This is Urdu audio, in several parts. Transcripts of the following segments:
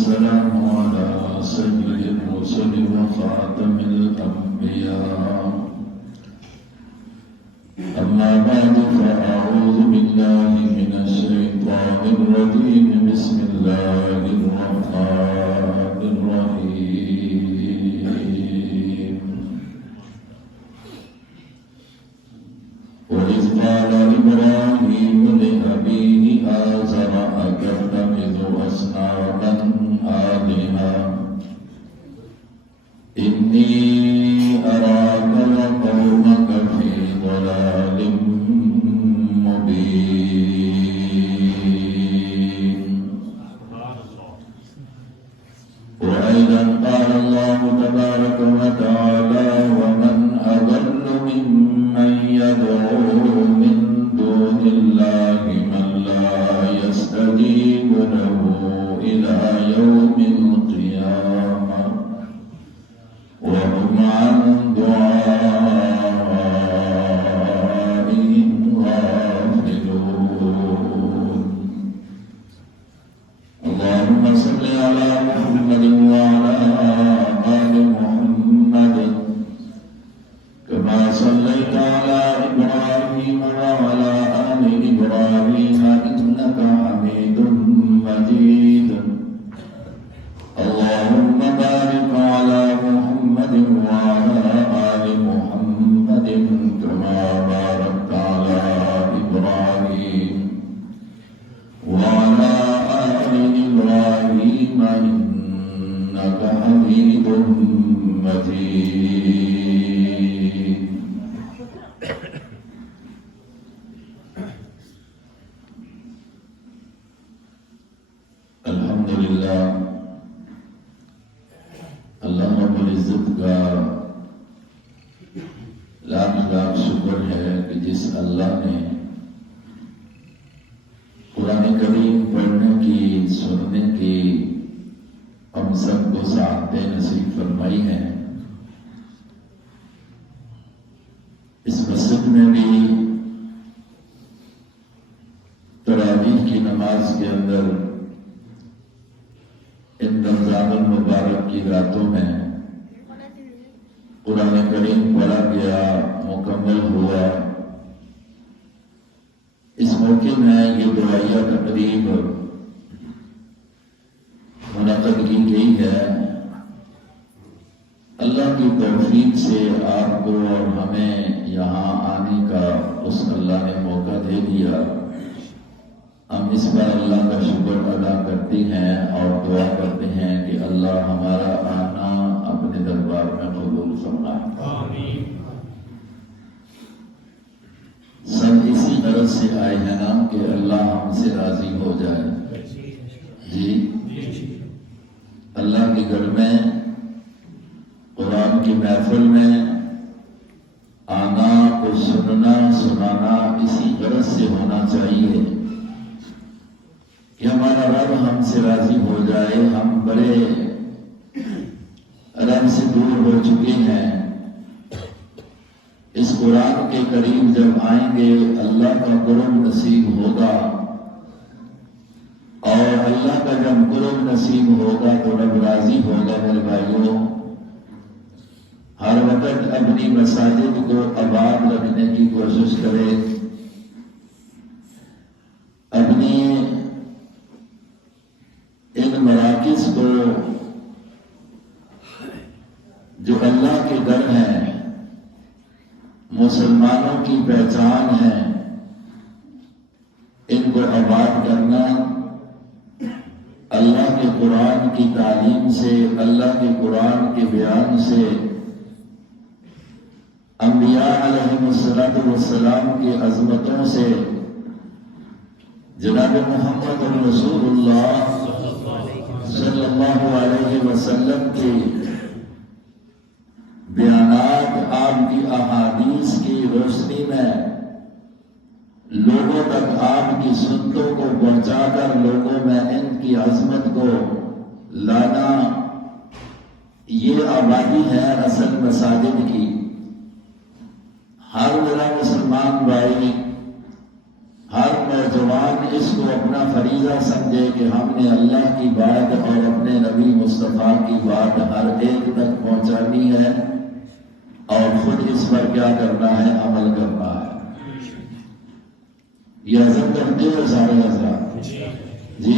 والسلام على سيد الرسل وخاتم الأنبياء. أما بعد فأعوذ بالله من الشيطان الرجيم. بسم الله الرحمن الرحيم. وإذ قال إبراهيم لأبيه آزر أتتخذ أصناما آلهة إني أراك وقومك في ضلال مبين. وأيضا قال الله تبارك وتعالى ومن أضل ممن يدعو من دون الله من لا يستجيب له إلى يوم القيامة وهم عن دعائهم غافلون. اللهم صل على محمد وعلى آل محمد كما صليت على إبراهيم وعلى آل إبراهيم إنك حميد مجيد. اللهم بارك على محمد وعلى آل محمد كما باركت على إبراهيم وعلى آل إبراهيم إنك حميد مجيد. الحمدللہ اللہ رب العزت کا لاکھ لاکھ شکر ہے کہ جس اللہ نے قرآن کریم پڑھنے کی سننے کی ہم سب کو سعادتیں نصیب فرمائی ہیں. اس مسجد میں بھی تراویح کی نماز کے اندر ان رمضان المبارک کی راتوں میں قرآن کریم پڑھا گیا، مکمل ہوا. اس موقع میں یہ دعائیہ تقریب منعقد کی گئی ہے. اللہ کی توفیق سے آپ کو اور ہمیں یہاں آنے کا اس اللہ نے موقع دے دیا. ہم اس بار اللہ کا شکر ادا کرتے ہیں اور دعا کرتے ہیں کہ اللہ ہمارا آنا اپنے دربار میں قبول فرمائے. آمین. سب اسی غرض سے آئے ہیں نا کہ اللہ ہم سے راضی ہو جائے. جی اللہ کے گھر میں قرآن کی محفل میں آنا، کو سننا سنانا اسی غرض سے ہونا چاہیے کہ ہمارا رب ہم سے راضی ہو جائے. ہم بڑے رب سے دور ہو چکے ہیں. اس قرآن کے قریب جب آئیں گے اللہ کا قرب نصیب ہوگا، اور اللہ کا جب قرب نصیب ہوگا تو رب راضی ہوگا. میرے بھائیوں، ہر وقت اپنی مساجد کو آباد رکھنے کی کوشش کرے. اپنی ان مراکز کو جو اللہ کے گھر ہیں، مسلمانوں کی پہچان ہے، ان کو آباد کرنا اللہ کے قرآن کی تعلیم سے، اللہ کے قرآن کے بیان سے، انبیاء علیہم السلام کی عظمتوں سے، جناب محمد رسول اللہ صلی اللہ علیہ وسلم کی بیانات، آپ کی احادیث کی روشنی میں لوگوں تک آپ کی سنتوں کو پہنچا کر لوگوں میں ان کی عظمت کو لانا، یہ آبادی ہے اصل مساجد کی. ہر میرا مسلمان بھائی، ہر نوجوان اس کو اپنا فریضہ سمجھے کہ ہم نے اللہ کی بات اور اپنے نبی مصطفیٰ کی بات ہر ایک تک پہنچانی ہے اور خود اس پر کیا کرنا ہے، عمل کرنا ہے۔ یہ عزم کرتے ہو سارے حضرات؟ جی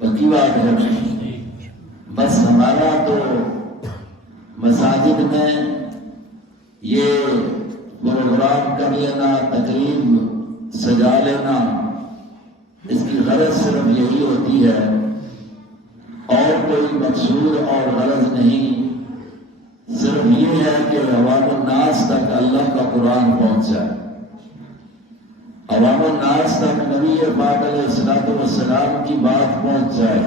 پکی بات ہے۔ بس ہمارا تو مساجد میں یہ پروگرام کر لینا، تقریب سجا لینا، اس کی غرض صرف یہی ہوتی ہے، اور کوئی مقصود اور غرض نہیں، صرف یہ ہے کہ عوام الناس تک اللہ کا قرآن پہنچ جائے، عوام الناس تک نبی پاک علیہ السلام کی بات پہنچ جائے،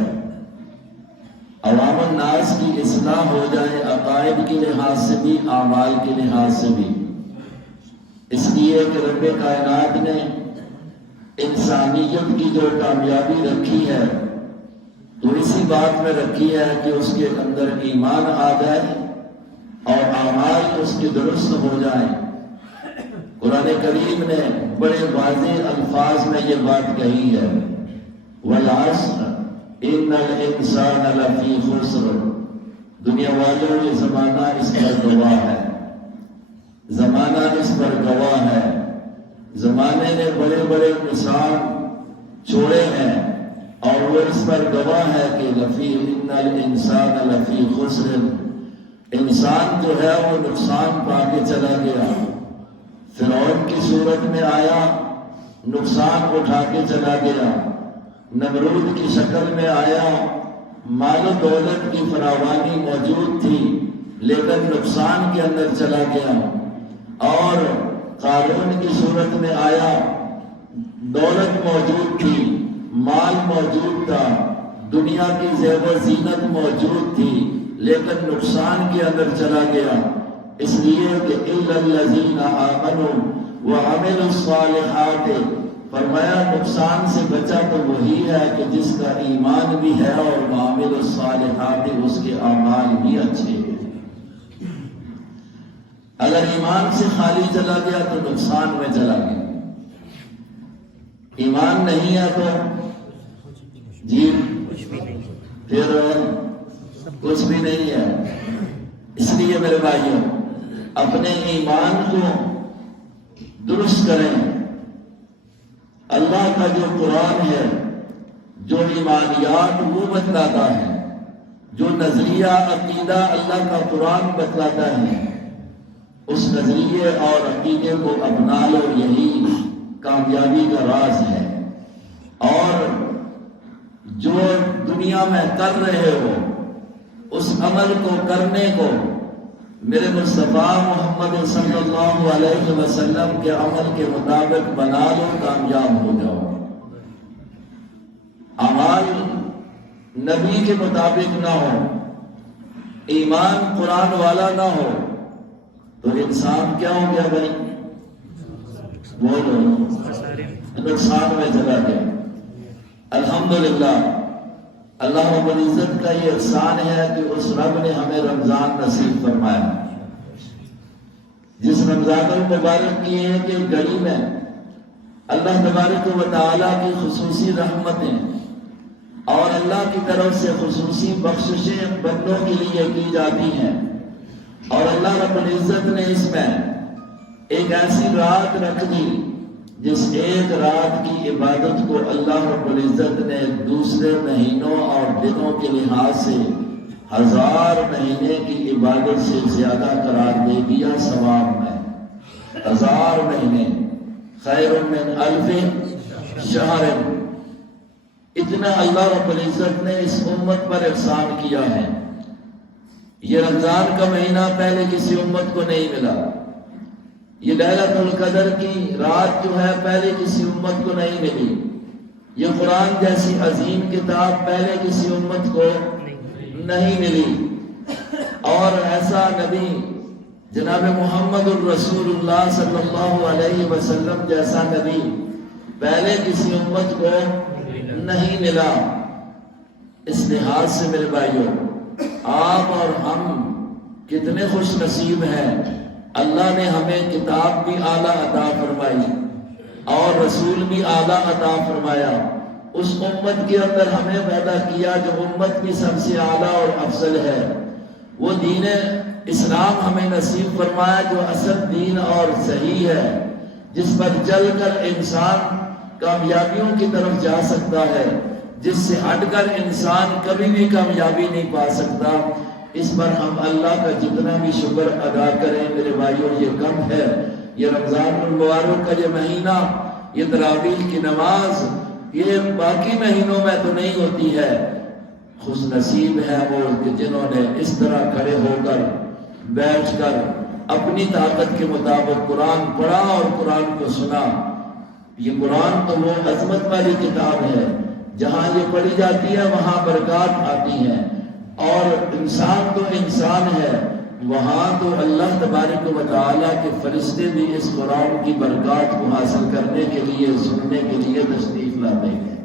عوام الناس کی اصلاح ہو جائے، عقائد کے لحاظ سے بھی، اعمال کے لحاظ سے بھی۔ اس لیے کہ رب کائنات نے انسانیت کی جو کامیابی رکھی ہے تو اسی بات میں رکھی ہے کہ اس کے اندر ایمان آ جائے اور اعمال اس کے درست ہو جائیں۔ قرآن کریم نے بڑے واضح الفاظ میں یہ بات کہی ہے، وَالْعَصْرِ إِنَّ الْإِنسَانَ لَفِي خُسْرٍ۔ دنیا والوں یہ زمانہ اس پر گواہ ہے، زمانہ اس پر گواہ ہے۔ زمانے نے بڑے بڑے مثال چھوڑے ہیں اور وہ اس پر گواہ ہے کہ إِنَّ الْإِنسَانَ لَفِي خُسْرٍ، انسان جو ہے وہ نقصان پا کے چلا گیا۔ فرعون کی صورت میں آیا، نقصان اٹھا کے چلا گیا۔ نمرود کی شکل میں آیا، مال و دولت کی فراوانی موجود تھی لیکن نقصان کے اندر چلا گیا۔ اور قارون کی صورت میں آیا، دولت موجود تھی، مال موجود تھا، دنیا کی زیب و زینت موجود تھی لیکن نقصان کے اندر چلا گیا، اس لیے کہ إِلَّا الَّذِينَ آمَنُوا وَعَمِلُوا الصَّالِحَاتِ، فرمایا نقصان سے بچا تو وہی ہے کہ جس کا ایمان بھی ہے اور وَعَمِلُوا الصَّالِحَاتِ اس کے اعمال بھی اچھے ہیں۔ اگر ایمان سے خالی چلا گیا تو نقصان میں چلا گیا، ایمان نہیں ہے تو جی پھر کچھ بھی نہیں ہے۔ اس لیے میرے بھائیوں اپنے ایمان کو درست کریں۔ اللہ کا جو قرآن ہے، جو ایمانیات وہ بتلاتا ہے، جو نظریہ عقیدہ اللہ کا قرآن بتلاتا ہے، اس نظریے اور عقیدے کو اپنا لو، یہی کامیابی کا راز ہے۔ اور جو دنیا میں کر رہے ہو اس عمل کو کرنے کو میرے مصطفیٰ محمد صلی اللہ علیہ وسلم کے عمل کے مطابق بنا لو، کامیاب ہو جاؤ۔ اعمال نبی کے مطابق نہ ہو، ایمان قرآن والا نہ ہو تو انسان کیا ہو گیا بھائی؟ بولو، نقصان میں چلا گیا۔ الحمدللہ اللہ رب العزت کا یہ احسان ہے کہ اس رب نے ہمیں رمضان نصیب فرمایا، جس رمضان المبارک کی ایک ایک گھڑی میں اللہ تبارک و تعالیٰ کی خصوصی رحمتیں اور اللہ کی طرف سے خصوصی بخششیں بندوں کے لیے کی جاتی ہیں، اور اللہ رب العزت نے اس میں ایک ایسی رات رکھ دی جس ایک رات کی عبادت کو اللہ رب العزت نے دوسرے مہینوں اور دنوں کے لحاظ سے 1000 مہینے کی عبادت سے زیادہ قرار دے دیا ثواب میں۔ 1000 مہینے خیر من 1000 شہر، اتنا اللہ رب العزت نے اس امت پر احسان کیا ہے۔ یہ رمضان کا مہینہ پہلے کسی امت کو نہیں ملا، یہ لیلۃ القدر کی رات جو ہے پہلے کسی امت کو نہیں ملی، یہ قرآن جیسی عظیم کتاب پہلے کسی امت کو نہیں ملی، اور ایسا نبی جناب محمد الرسول اللہ صلی اللہ علیہ وسلم جیسا نبی پہلے کسی امت کو نہیں ملا۔ اس لحاظ سے میرے بھائیوں آپ اور ہم کتنے خوش نصیب ہیں، اللہ نے ہمیں کتاب بھی اعلیٰ عطا فرمائی، اور رسول بھی اعلیٰ عطا فرمایا، اس امت کے اندر ہمیں پیدا کیا جو امت بھی سب سے اعلیٰ اور افضل ہے، وہ دین اسلام ہمیں نصیب فرمایا جو اصل دین اور صحیح ہے، جس پر چل کر انسان کامیابیوں کی طرف جا سکتا ہے، جس سے ہٹ کر انسان کبھی بھی کامیابی نہیں پا سکتا۔ اس پر ہم اللہ کا جتنا بھی شکر ادا کریں میرے بھائیوں یہ کم ہے۔ یہ رمضان المبارک کا یہ مہینہ، یہ تراویح کی نماز، یہ باقی مہینوں میں تو نہیں ہوتی ہے۔ خوش نصیب ہے وہ کہ جنہوں نے اس طرح کھڑے ہو کر بیٹھ کر اپنی طاقت کے مطابق قرآن پڑھا اور قرآن کو سنا۔ یہ قرآن تو وہ عظمت والی کتاب ہے، جہاں یہ پڑھی جاتی ہے وہاں برکات آتی ہیں، اور انسان تو انسان ہے، وہاں تو اللہ تبارک و تعالیٰ کے فرشتے بھی اس قرآن کی برکات کو حاصل کرنے کے لیے، سننے کے لیے تشریف لاتے ہیں۔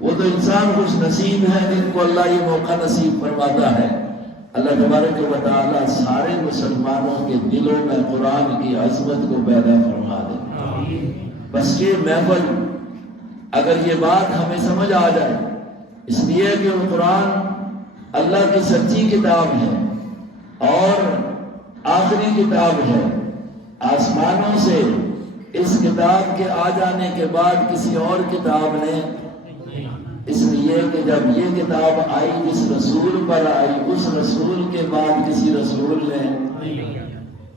وہ تو انسان خوش نصیب ہے جن کو اللہ یہ موقع نصیب فرماتا ہے۔ اللہ تبارک و تعالیٰ سارے مسلمانوں کے دلوں میں قرآن کی عظمت کو پیدا فرما دے۔ بس یہ محفل اگر یہ بات ہمیں سمجھ آ جائے، اس لیے کہ وہ قرآن اللہ کی سچی کتاب ہے اور آخری کتاب ہے، آسمانوں سے اس کتاب کے آ جانے کے بعد کسی اور کتاب نے، اس لیے کہ جب یہ کتاب آئی جس رسول پر آئی، اس رسول کے بعد کسی رسول نے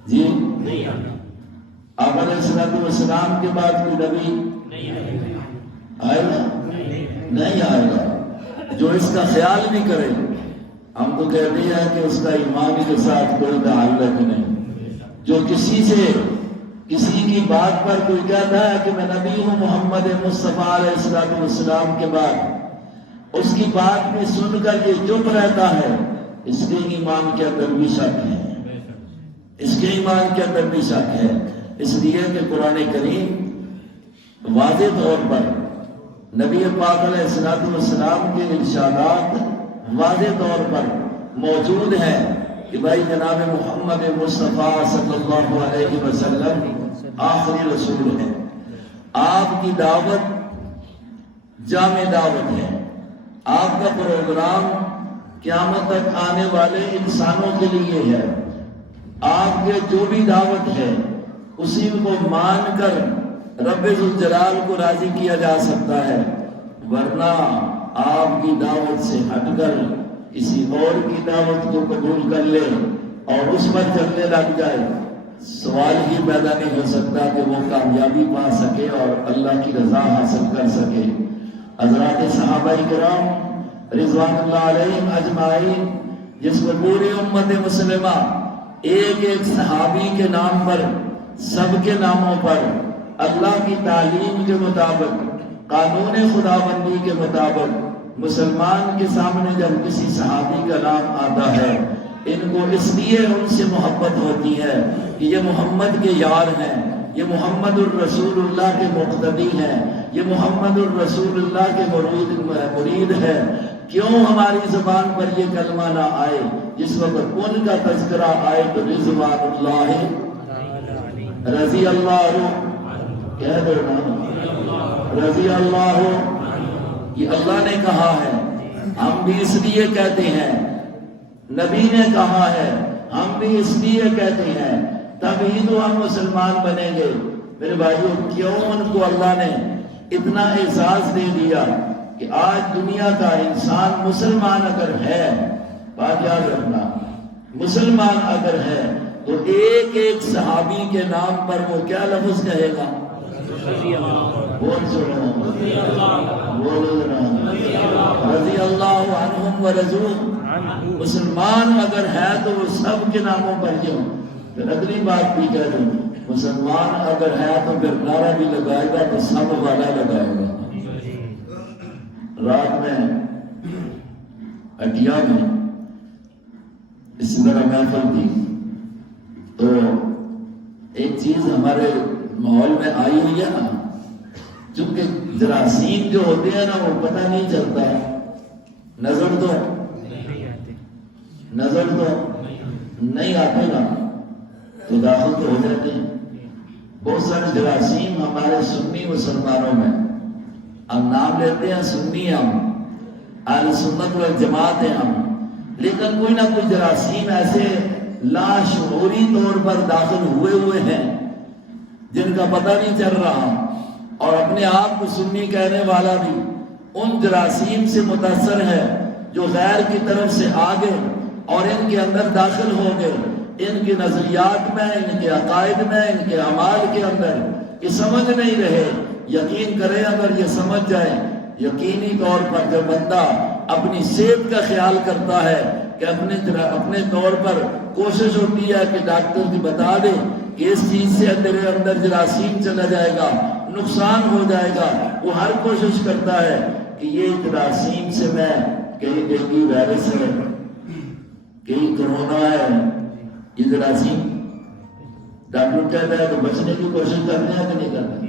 جی آپ علیہ السلام کے بعد کوئی نبی آئے گا؟ نہیں آئے گا۔ جو اس کا خیال بھی کرے، ہم تو کہتے ہیں کہ اس کا ایمان کے ساتھ کوئی تعلق نہیں۔ جو کسی سے کسی کی بات پر کوئی کہتا ہے کہ میں نبی ہوں محمد مصطفیٰ علیہ السلام کے بعد، اس کی بات میں سن کر یہ چپ رہتا ہے، اس کے ایمان کے اندر بھی شک ہے، اس کے ایمان کے اندر بھی شک ہے۔ اس لیے کہ قرآن کریم واضح طور پر نبی پاک علیہ السلام کے ارشادات واضح طور پر موجود ہیں کہ بھائی جناب محمد مصطفیٰ صلی اللہ علیہ وسلم آخری رسول ہے۔ آپ کی دعوت جامع دعوت ہے، آپ کا پروگرام قیامت تک آنے والے انسانوں کے لیے ہے۔ آپ کے جو بھی دعوت ہے اسی کو مان کر رب ذوالجلال کو راضی کیا جا سکتا ہے، ورنہ آپ کی دعوت سے ہٹ کر کسی اور کی دعوت کو قبول کر لے اور اس پر چلنے لگ جائے، سوال ہی پیدا نہیں ہو سکتا کہ وہ کامیابی پا سکے اور اللہ کی رضا حاصل کر سکے۔ حضرات صحابہ کرام رضوان اللہ علیہم اجمعین، جس کو پوری امت مسلمہ ایک ایک صحابی کے نام پر، سب کے ناموں پر اللہ کی تعلیم کے مطابق، قانون خدا بندی کے مطابق مسلمان کے سامنے جب کسی صحابی کا نام آتا ہے، ان کو اس لیے ان سے محبت ہوتی ہے کہ یہ محمد کے یار ہیں، یہ محمد الرسول اللہ کے مقتدی ہیں، یہ محمد الرسول اللہ کے مرید ہے۔ کیوں ہماری زبان پر یہ کلمہ نہ آئے؟ جس وقت ان کا تذکرہ آئے تو رضوان اللہ رضی اللہ کہہ دو نا، رضی اللہ، یہ اللہ نے کہا ہے، ہم بھی اس لیے کہتے ہیں، نبی نے کہا ہے، ہم بھی اس لیے کہتے ہیں، تبھی تو ہم مسلمان بنیں گے۔ میرے بھائیوں، کیوں ان کو اللہ نے اتنا اعزاز دے دیا کہ آج دنیا کا انسان مسلمان اگر ہے، بات یاد رکھنا، مسلمان اگر ہے تو ایک ایک صحابی کے نام پر وہ کیا لفظ کہے گا؟ بول سنو، بولو رضی اللہ عنہم ورضوا۔ مسلمان اگر ہے تو وہ سب کے ناموں پر کیوں؟ پھر اگلی بات بھی کہہ دوں، مسلمان اگر ہے تو پھر نعرہ بھی لگائے گا تو سب والا لگائے گا۔ رات میں اٹیا میں اس طرح محفل تھی تو ایک چیز ہمارے ماحول میں آئی ہوئی ہے نا، چونکہ جراثیم جو ہوتے ہیں نا وہ پتہ نہیں چلتا، نظر تو نہیں آتے نا تو داخل تو ہو جاتے ہیں۔ بہت سارے جراثیم ہمارے سنی مسلمانوں میں، ہم نام لیتے ہیں سنی، ہم اہل سنت والجماعت ہیں ہم، لیکن کوئی نہ کوئی جراثیم ایسے لاشعوری طور پر داخل ہوئے ہیں جن کا پتہ نہیں چل رہا، اور اپنے آپ کو سنی کہنے والا بھی ان جراثیم سے متاثر ہے جو غیر کی طرف سے آگے اور ان کے اندر داخل ہو گئے، ان کے نظریات میں، ان کے عقائد میں، ان کے اعمال کے اندر، یہ سمجھ نہیں رہے۔ یقین کریں اگر یہ سمجھ جائے، یقینی طور پر جب بندہ اپنی صحت کا خیال کرتا ہے کہ اپنے طور پر کوشش ہوتی ہے کہ ڈاکٹر بھی بتا دے کہ اس چیز سے تیرے اندر جراثیم چلا جائے گا، نقصان ہو جائے گا، وہ ہر کوشش کرتا ہے کہ یہ جراثیم سے میں کہیں ڈینگو وائرس ہے، کہیں کرونا ہے، یہ جراثیم ڈاکٹر کہتا ہے تو بچنے کی کوشش کرتے ہیں کہ نہیں کرتے؟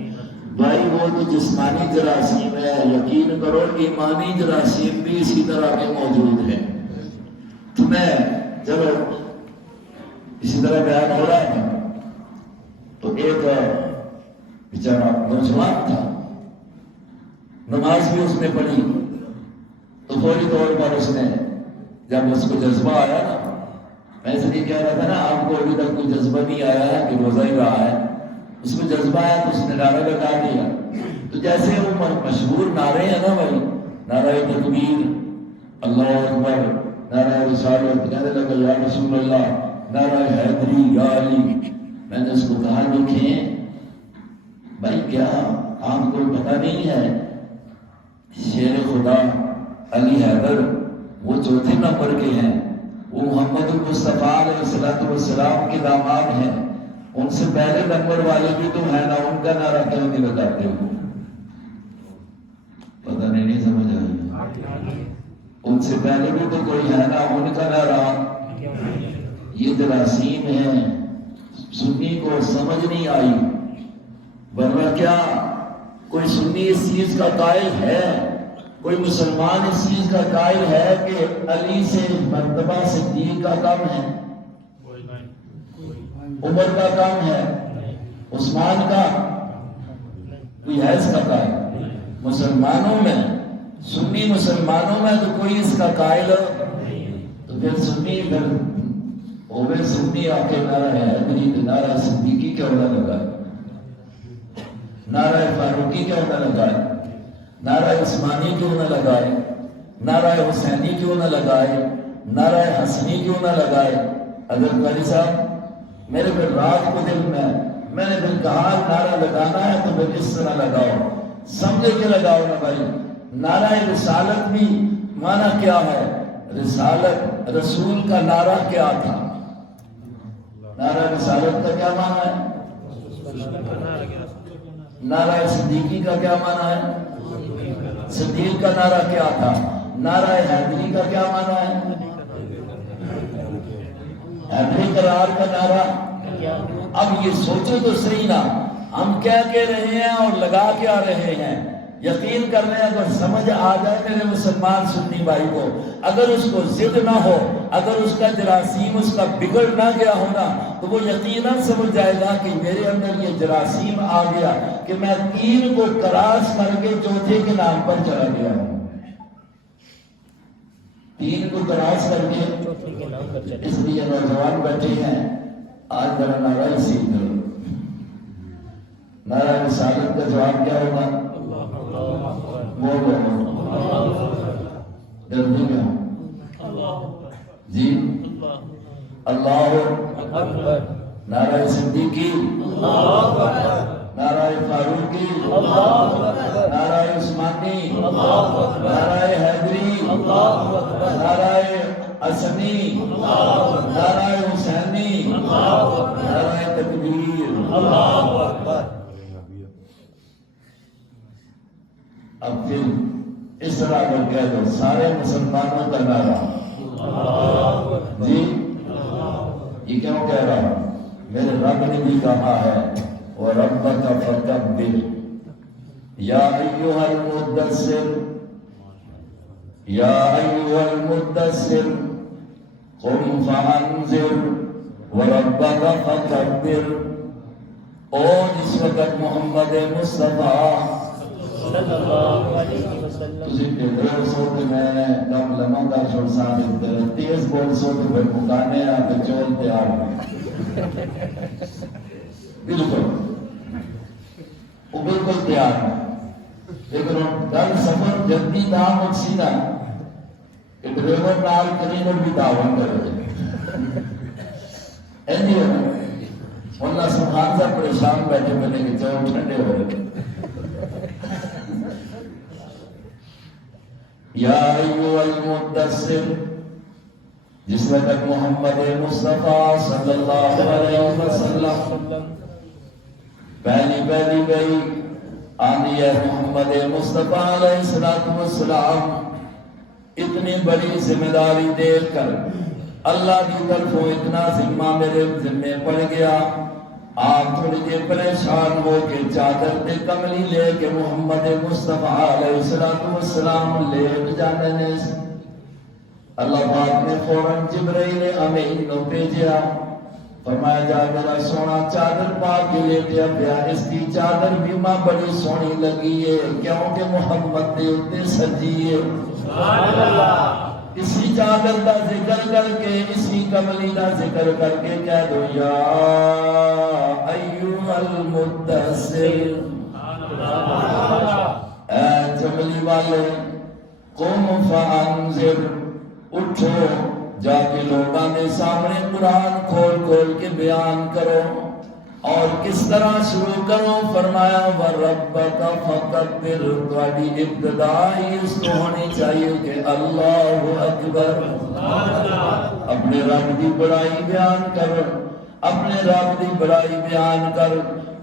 بھائی وہ تو جسمانی جراثیم ہے، یقین کرو ایمانی جراثیم بھی اسی طرح کے موجود ہیں۔ تو میں چلو اسی طرح بیان ہو رہا ہے تو ایک بیچارہ نوجوان تھا، نماز بھی اس نے پڑھی، تو فوری طور پر اس نے جب اس کو جذبہ آیا نا، میں اس لیے کہہ رہا تھا نا آپ کو ابھی تک کوئی جذبہ نہیں آیا ہے کہ روزہ ہی رہا ہے، اس کو جذبہ آیا تو اس نے نعرہ لگا دیا۔ تو جیسے وہ مشہور نعرے ہیں نا بھائی، نعرہ تکبیر، اللہ اکبر، نعرہ رسالت، کہنے لگا یا رسول اللہ، نعرہ حیدری، یا علی۔ میں نے اس کو کہا دیکھیں بھائی کیا آپ کو پتہ نہیں ہے شیر خدا علی حیدر وہ چوتھے نمبر کے ہیں، وہ محمد المصطفیٰ علیہ السلام کے داماد ہیں، ان سے پہلے نمبر والے بھی تم ہے نا، ان کا نعرہ کیوں نہیں لگاتے ہو؟ پتہ نہیں سمجھ آئی، ان سے پہلے بھی تو کوئی ہے نا، ان کا نعرہ۔ یہ جراثیم ہیں، سنی کو سمجھ نہیں آئی، ورنہ کیا کوئی سنی اس چیز کا قائل ہے، کوئی مسلمان اس چیز کا قائل ہے کہ علی سے مرتبہ صدیق کا کم ہے، عمر کا کم ہے، عثمان کا، کوئی ہے اس کا قائل؟ مسلمانوں میں، سنی مسلمانوں میں تو کوئی اس کا قائل، تو پھر سنی پھر اوے سنی آ کے نعرہ حیدری، نعرہ صدیقی کیوں نہ لگائے، نعرہ فاروقی کیوں نہ لگائے، نعرہ عثمانی کیوں نہ لگائے، نعرہ حسینی کیوں نہ لگائے، نعرہ حسنی کیوں نہ لگائے؟ حضرت قاری صاحب میرے پھر رات کو دل میں نے پھر کہا نعرہ لگانا ہے تو پھر اس طرح لگاؤ، سمجھے کے لگاؤ نا بھائی۔ نعرہ رسالت بھی معنی کیا ہے؟ رسالت، رسول کا نعرہ کیا تھا؟ نعرہ رسالت کا کیا معنی ہے؟ نعرہ صدیقی کا کیا معنی ہے؟ صدیق کا نعرہ کیا تھا؟ نعرہ حیدری کا کیا معنی ہے؟ حیدری قرار کا نعرہ۔ اب یہ سوچو تو صحیح نا، ہم کیا کہہ رہے ہیں اور لگا کیا رہے ہیں؟ یقین کرنے اگر سمجھ آ جائے میرے مسلمان سنی بھائی کو، اگر اس کو ضد نہ ہو، اگر اس کا جراثیم اس کا بگڑ نہ گیا ہونا، تو وہ یقیناً سمجھ جائے گا کہ میرے اندر یہ جراثیم آ گیا کہ میں تین کو کراس کر کے چوتھے کے نام پر چلا گیا ہوں، تین کو کراس کر کے۔ اس لیے نوجوان بیٹھے ہیں، آج ذرا نعرہ ہی سیکھ لو۔ نعرہ رسالت کا جواب کیا ہوگا؟ جلدی میں جی اللہ اکبر، نعرہ صدیقی، نعرہ فاروقی، نعرہ عثمانی، نعرہ حیدری، نعرہ حسنی، نعرہ حسینی، نعرہ تکبیر۔ اب پھر اس طرح کر کہہ دو سارے مسلمانوں کا نعرہ جی، یہ کیوں کہہ رہا ہوں؟ میرے رب نے بھی کہا ہے وَرَبَّكَ فَكَبِّرْ یا ایھا المدثر، یا ایھا المدثر قم فانذر وَرَبَّكَ فَكَبِّرْ۔ اور اس وقت محمد مصطفیٰ تسی کہ دیر سو کہ میں کم لمحہ کا چھوڑ ساتھ تیز بول سو کہ پھر مکانے آتے چول تیار ہیں بالکل وہ بالکل تیار ہے لیکن گل سفر جدی دام اکسی نا کہ ڈرائیور نال کلینر بھی تعاون کرے اینی ہے نا اللہ سبحان سے پریشان بیٹھے بنے کہ چاہو ٹھنڈے ہو رہے یا ایوہ المدثر جس وقت محمد مصطفیٰ صلی اللہ علیہ وسلم پہلی گئی آنی ہے محمد مصطفیٰ علیہ السلام اتنی بڑی ذمہ داری دے کر اللہ کی طرفوں اتنا ذمہ میرے ذمہ پڑ گیا آپ تھوڑی دیر پریشان ہو کے چادر دے کملی لے کے محمد مصطفیٰ علیہ السلام لیٹ جانے نے اللہ پاک نے فوراً جبرائیل امین کو بھیجا فرمایا جا میرا سونا چادر پا کے لیٹیا پیا اس کی چادر بھی ماں بڑی سونی لگی ہے کیونکہ محمد دے اتے سجی ہے اسی چادر کا ذکر کر کے اسی کملی کا ذکر کر کے کہہ دو یا ایوہ المدثر اے جملی والے قم فانذر اٹھو جا کے لوگاں دے سامنے قرآن کھول کھول کے بیان کرو اور کس طرح شروع کرو فرمایا وَرَبَّكَ فَكَبِّرْ تُوَاڈی ابتدائی اس کو ہونی چاہیے کہ اللہ اکبر اپنے رب دی بڑائی بیان کر اپنے رب دی بڑائی بیان کر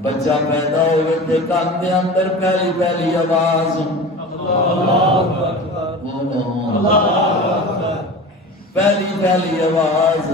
بچہ پیدا ہوئے تھے کان دے اندر پہلی آواز پہلی آواز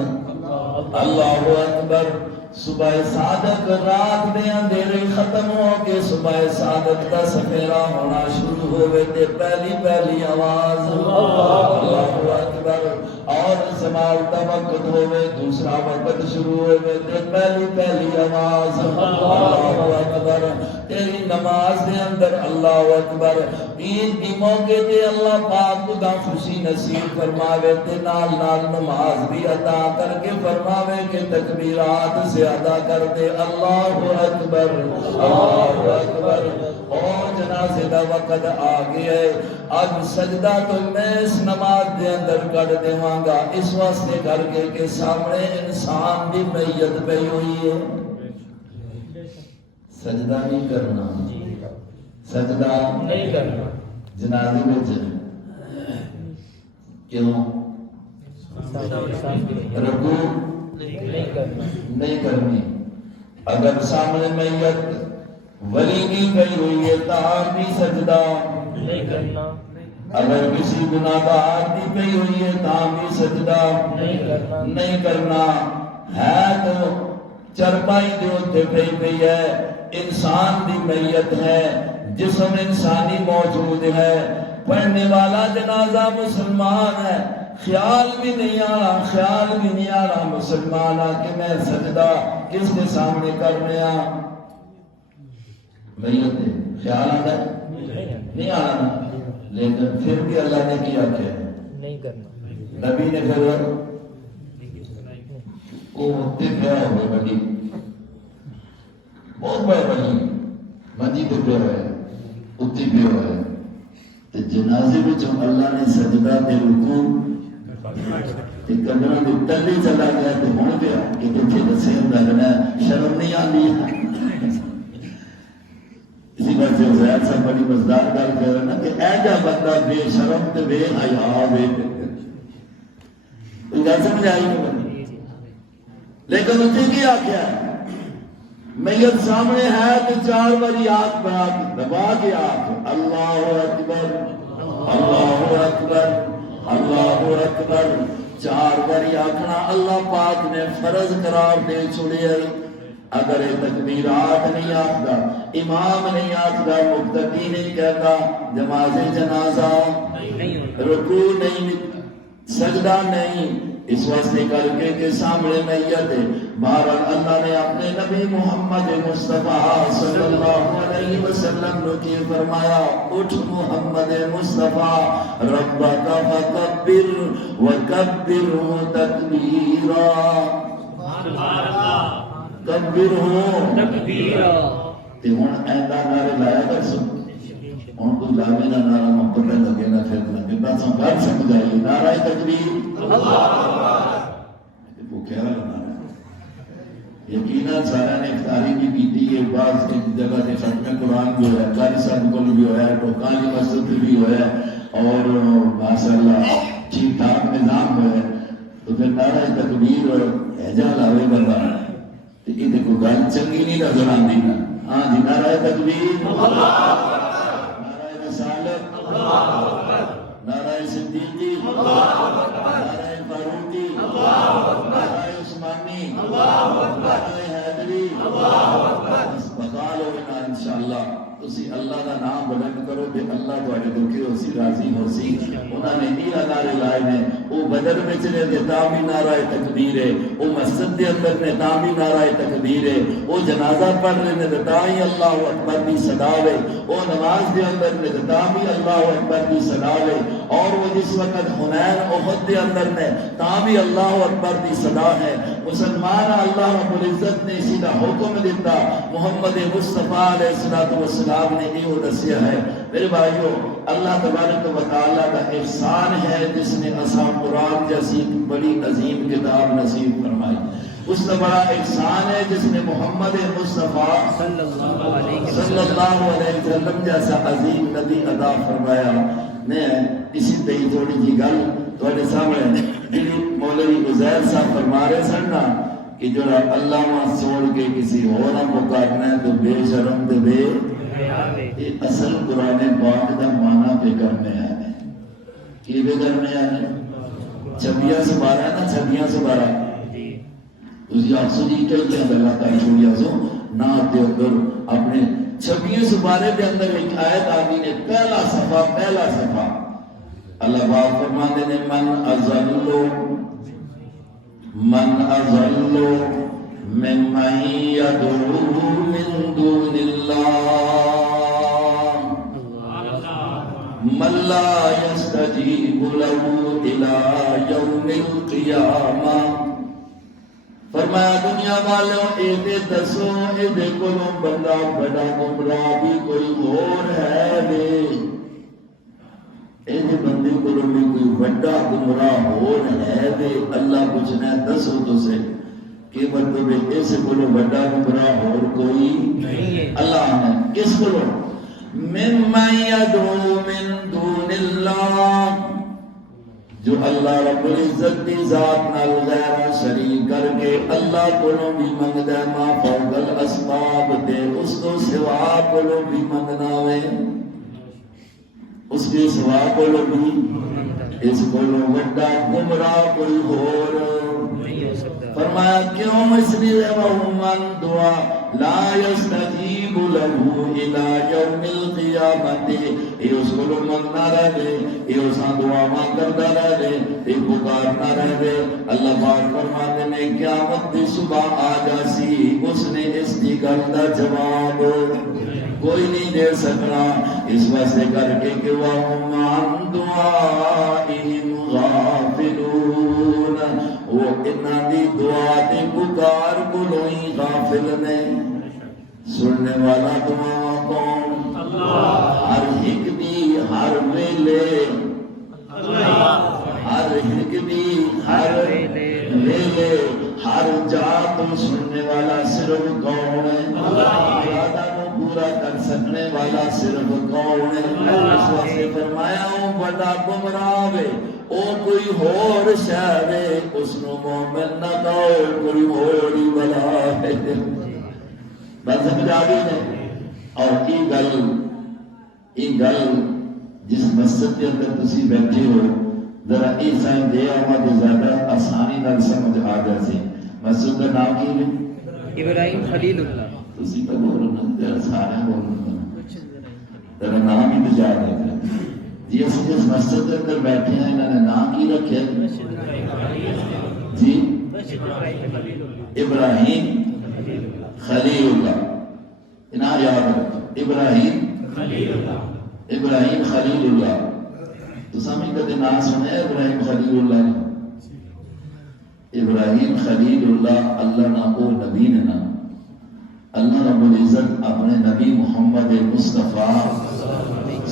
اللہ اکبر صبح صادق رات میں اندھیرے ختم ہو کے صبح صادق کا سفیرہ ہونا شروع ہوئے تھے پہلی آواز اللہ اکبر اور سماع کا وقت ہوئے دوسرا وقت شروع ہوئے تھے پہلی آواز اللہ اکبر تیری نماز دے اندر اللہ اکبر عید کی موقع دے اللہ پاک خدا خوشی نصیب فرماوے تے نال نماز بھی عطا کر کے فرماوے کہ تکبیرات سے ادا کر دے اللہ اکبر اور جنازے دا وقت آ گیا ہے اب سجدہ تو میں اس نماز دے اندر کر دیواں گا اس واسطے کر کے کہ سامنے انسان دی میت پہ ہوئی ہے سجدہ نہیں کرنا سجدہ نہیں کرنا جنازے میں کیوں رکوع نہیں کرنی اگر سامنے میت ولی کی گئی ہوئی ہے تاہم بھی سجدہ نہیں کرنا اگر کسی گناہ کا آدمی پہ ہوئی ہے تاہم بھی سجدہ نہیں کرنا ہے تو چرپائی دے ہوتے پہ ہے انسان دی میت ہے جسم انسانی موجود ہے پڑھنے والا جنازہ مسلمان ہے خیال بھی نہیں آ رہا مسلمان کہ میں سجدہ کس کے سامنے کر رہا میت ہے خیال آتا ہے نہیں آ رہا لیکن پھر بھی اللہ نے کیا کہ نہیں کرنا نبی نے پھر وہ ہوتے پیا ہوئے بڑی بہت بڑے بڑی منجی پہ پیا ہوئے اتنی پیا ہوئے جنازے میں جو اللہ نے سجدہ دے رکوع قبروں میں تلی چلا گیا تو ہون گیا کہ جتھے نصیب لگنا شرم نہیں آنی اسی بات سے زیاد صاحب بڑی مزدار گل کہہ رہا نا کہ اے جا بندہ بے شرم تے بے حیا بے گل سمجھ آئی نہیں لیکن اتنے کی آخیا میت سامنے ہے تو 4 باری آنکھ بنا کے دبا کے آنکھ اللہ اکبر اللہ اکبر اللہ اکبر 4 باری آنکھنا اللہ پاک نے فرض قرار دے چھوڑے اگر یہ تکبیرات نہیں آتا امام نہیں آتا مقتدی نہیں کہتا نماز جنازہ رکوع نہیں سجدہ نہیں اس واسطے کر کے سامنے میت ہے. بہرحال اللہ نے اپنے نبی محمد مصطفیٰ صلی اللہ علیہ وسلم نے کی فرمایا اٹھ محمد مصطفیٰ ربک فکبر وکبرہ تکبیرا. کبرہ تکبیرا. تے ہن ایندا نعرے لایا کر سو ہن کوئی لاوے نہ نعرہ محبت لگے نہ پھر لگے بس ہم گھر سمجھائیے نعرہ تکبیر اللہ اکبر. وہ کہہ رہا ہے یقیناً سارا نے افطاری بھی کیتی ہے. بعض جگہ سے ختم قرآن بھی ہوا ہے, قاری صاحب کو بھی ہوا ہے, ٹوکانی مسجد بھی ہوا ہے اور ماشاءاللہ ٹھیک ٹھاک نظام ہوا ہے. تو پھر نعرہ تکبیر اور اعجا لاوے بندہ یہ دیکھو گل چنگی نہیں نظر آتی نا. ہاں جی نعرہ تکبیر نعرہ رسالت نعرہ صدیقی نعرہ فاروقی نعرہ عثمانی نعرہ حیدری بقال ہونا انشاءاللہ. تسی اللہ کا نام بلند کرو کہ اللہ تواڈے دکھی ہو سی راضی ہو سی. انہوں نے نیرا نعرے لائے نے وہ بدر میں چلے دے تا بھی نعرہ تکبیر ہے, وہ مسجد دے اندر نے تا بھی نعرہ تکبیر ہے, وہ جنازہ پڑھ رہے نے تا ہی اللہ اکبر دی صدا ہے, وہ نماز دے اندر نے تا بھی اللہ اکبر دی صدا ہے, اور وہ جس وقت حنین احد دے اندر نے تا بھی اللہ اکبر دی صدا ہے. مسلمان اللہ رب العزت نے اسی کا حکم دیتا. محمد مصطفیٰ علیہ الصلوۃ والسلام نے یہ دسیا ہے. میرے بھائیو اللہ تبارک و تعالیٰ کا احسان ہے جس نے اساں قرآن جیسی بڑی عظیم کتاب نصیب فرمائی. اس کا بڑا احسان ہے جس نے محمد مصطفیٰ صلی اللہ علیہ وسلم جیسا عظیم نبی عطا فرمایا. میں اسی طرح تھوڑی جی گل تھوڑے سامنے جی مولوی عزیر صاحب فرما رہے سن نا کہ جو اللہ ماں چھوڑ کے کسی اور پکارنا ہے تو بے شرم دے بے. یہ اصل قرآن پاک کا معنی پہ کرنے آئے کی بے کرنے آئے چھبیاں سے بارہ ہے نا چھبیاں سے بارہ اسی آپ سے جی کہتے ہیں اللہ تعالیٰ چھوڑیا سو نہ آتے اندر اپنے چھبیاں سے بارے کے اندر ایک آیت آگی نے پہلا صفحہ اللہ باپ فرماتے نے من ازلو ممن یدعو من دون اللہ من لا یستجیب له الى یوم القیامہ. فرمایا دنیا والوں اے دسو اے کولوں بندہ بڑا گمراہ بھی کوئی اور ہے وے. اے بندے کولوں بھی کوئی بڑا گمراہ اور ہے وے. اللہ پوچھنا ہے دسو تو سے کہ مطلب اس کولوں بڑا گمراہ اور کوئی نہیں ہے. اللہ نے کس کولوں ممن یدعو من دون اللہ جو اللہ رب العزت دی ذات نال غیر شریک کر کے اللہ کولوں بھی منگدا ہے ما فوق الاسباب تے اس تو سوا کولوں بھی منگنا وے اس کے سوا کولوں بھی اس کولوں بڑا گمراہ کوئی اور نہیں ہو سکتا. فرمایا کیوں اس لیے من دعا لا یستجیب له الى یوم القیامت یہ اس کو منگنا رہے یہ اس دعا ماں کرتا رہے یہ پکارنا رہے. اللہ پاک فرماتے نے قیامت کی صبح آ جاسی اس نے اس کی گل کا جواب کوئی نہیں دے سکنا. اس واسطے کر کے کہ وَهُمْ عَنْ دُعَائِهِمْ غَافِلُونَ وہ انہاں دی دعا تے پکار کولوں ہی غافل نے. سننے والا دعا کون اللہ. ہر ایک دی ہر ویلے ہر ایک دی ہر ویلے ہر جا تو سننے والا صرف کون ہے اللہ. پورا کر سکنے والا صرف کون ہے. اس واسطے فرمایا ہوں بڑا گمراہ ہے او کوئی اور شہر ہے اس نو مومن نہ کہو کوئی اور ہی بلا ہے. بس سمجھ آ گئی ہے. اور یہ گل جس مسجد کے اندر تسی بیٹھے ہو ذرا یہ سائن دے آما تو زیادہ آسانی نال سمجھ آ جاسی. مسجد کا نام کی ہے ابراہیم خلیل اللہ. تسی تو بولو نا ذرا سارے بولو نا ذرا نام ہی تو یاد ہے جی اسی جس مسجد کے اندر بیٹھے ہیں انہوں نے نام کی رکھے جی ابراہیم خلیل اللہ. انہاں یاد رکھو ابراہیم خلیل اللہ. تو سمجھ کدے نام سنے ابراہیم خلیل اللہ نے؟ ابراہیم خلیل اللہ اللہ نہ وہ نبی نے نا اللہ رب العزت اپنے نبی محمد مصطفیٰ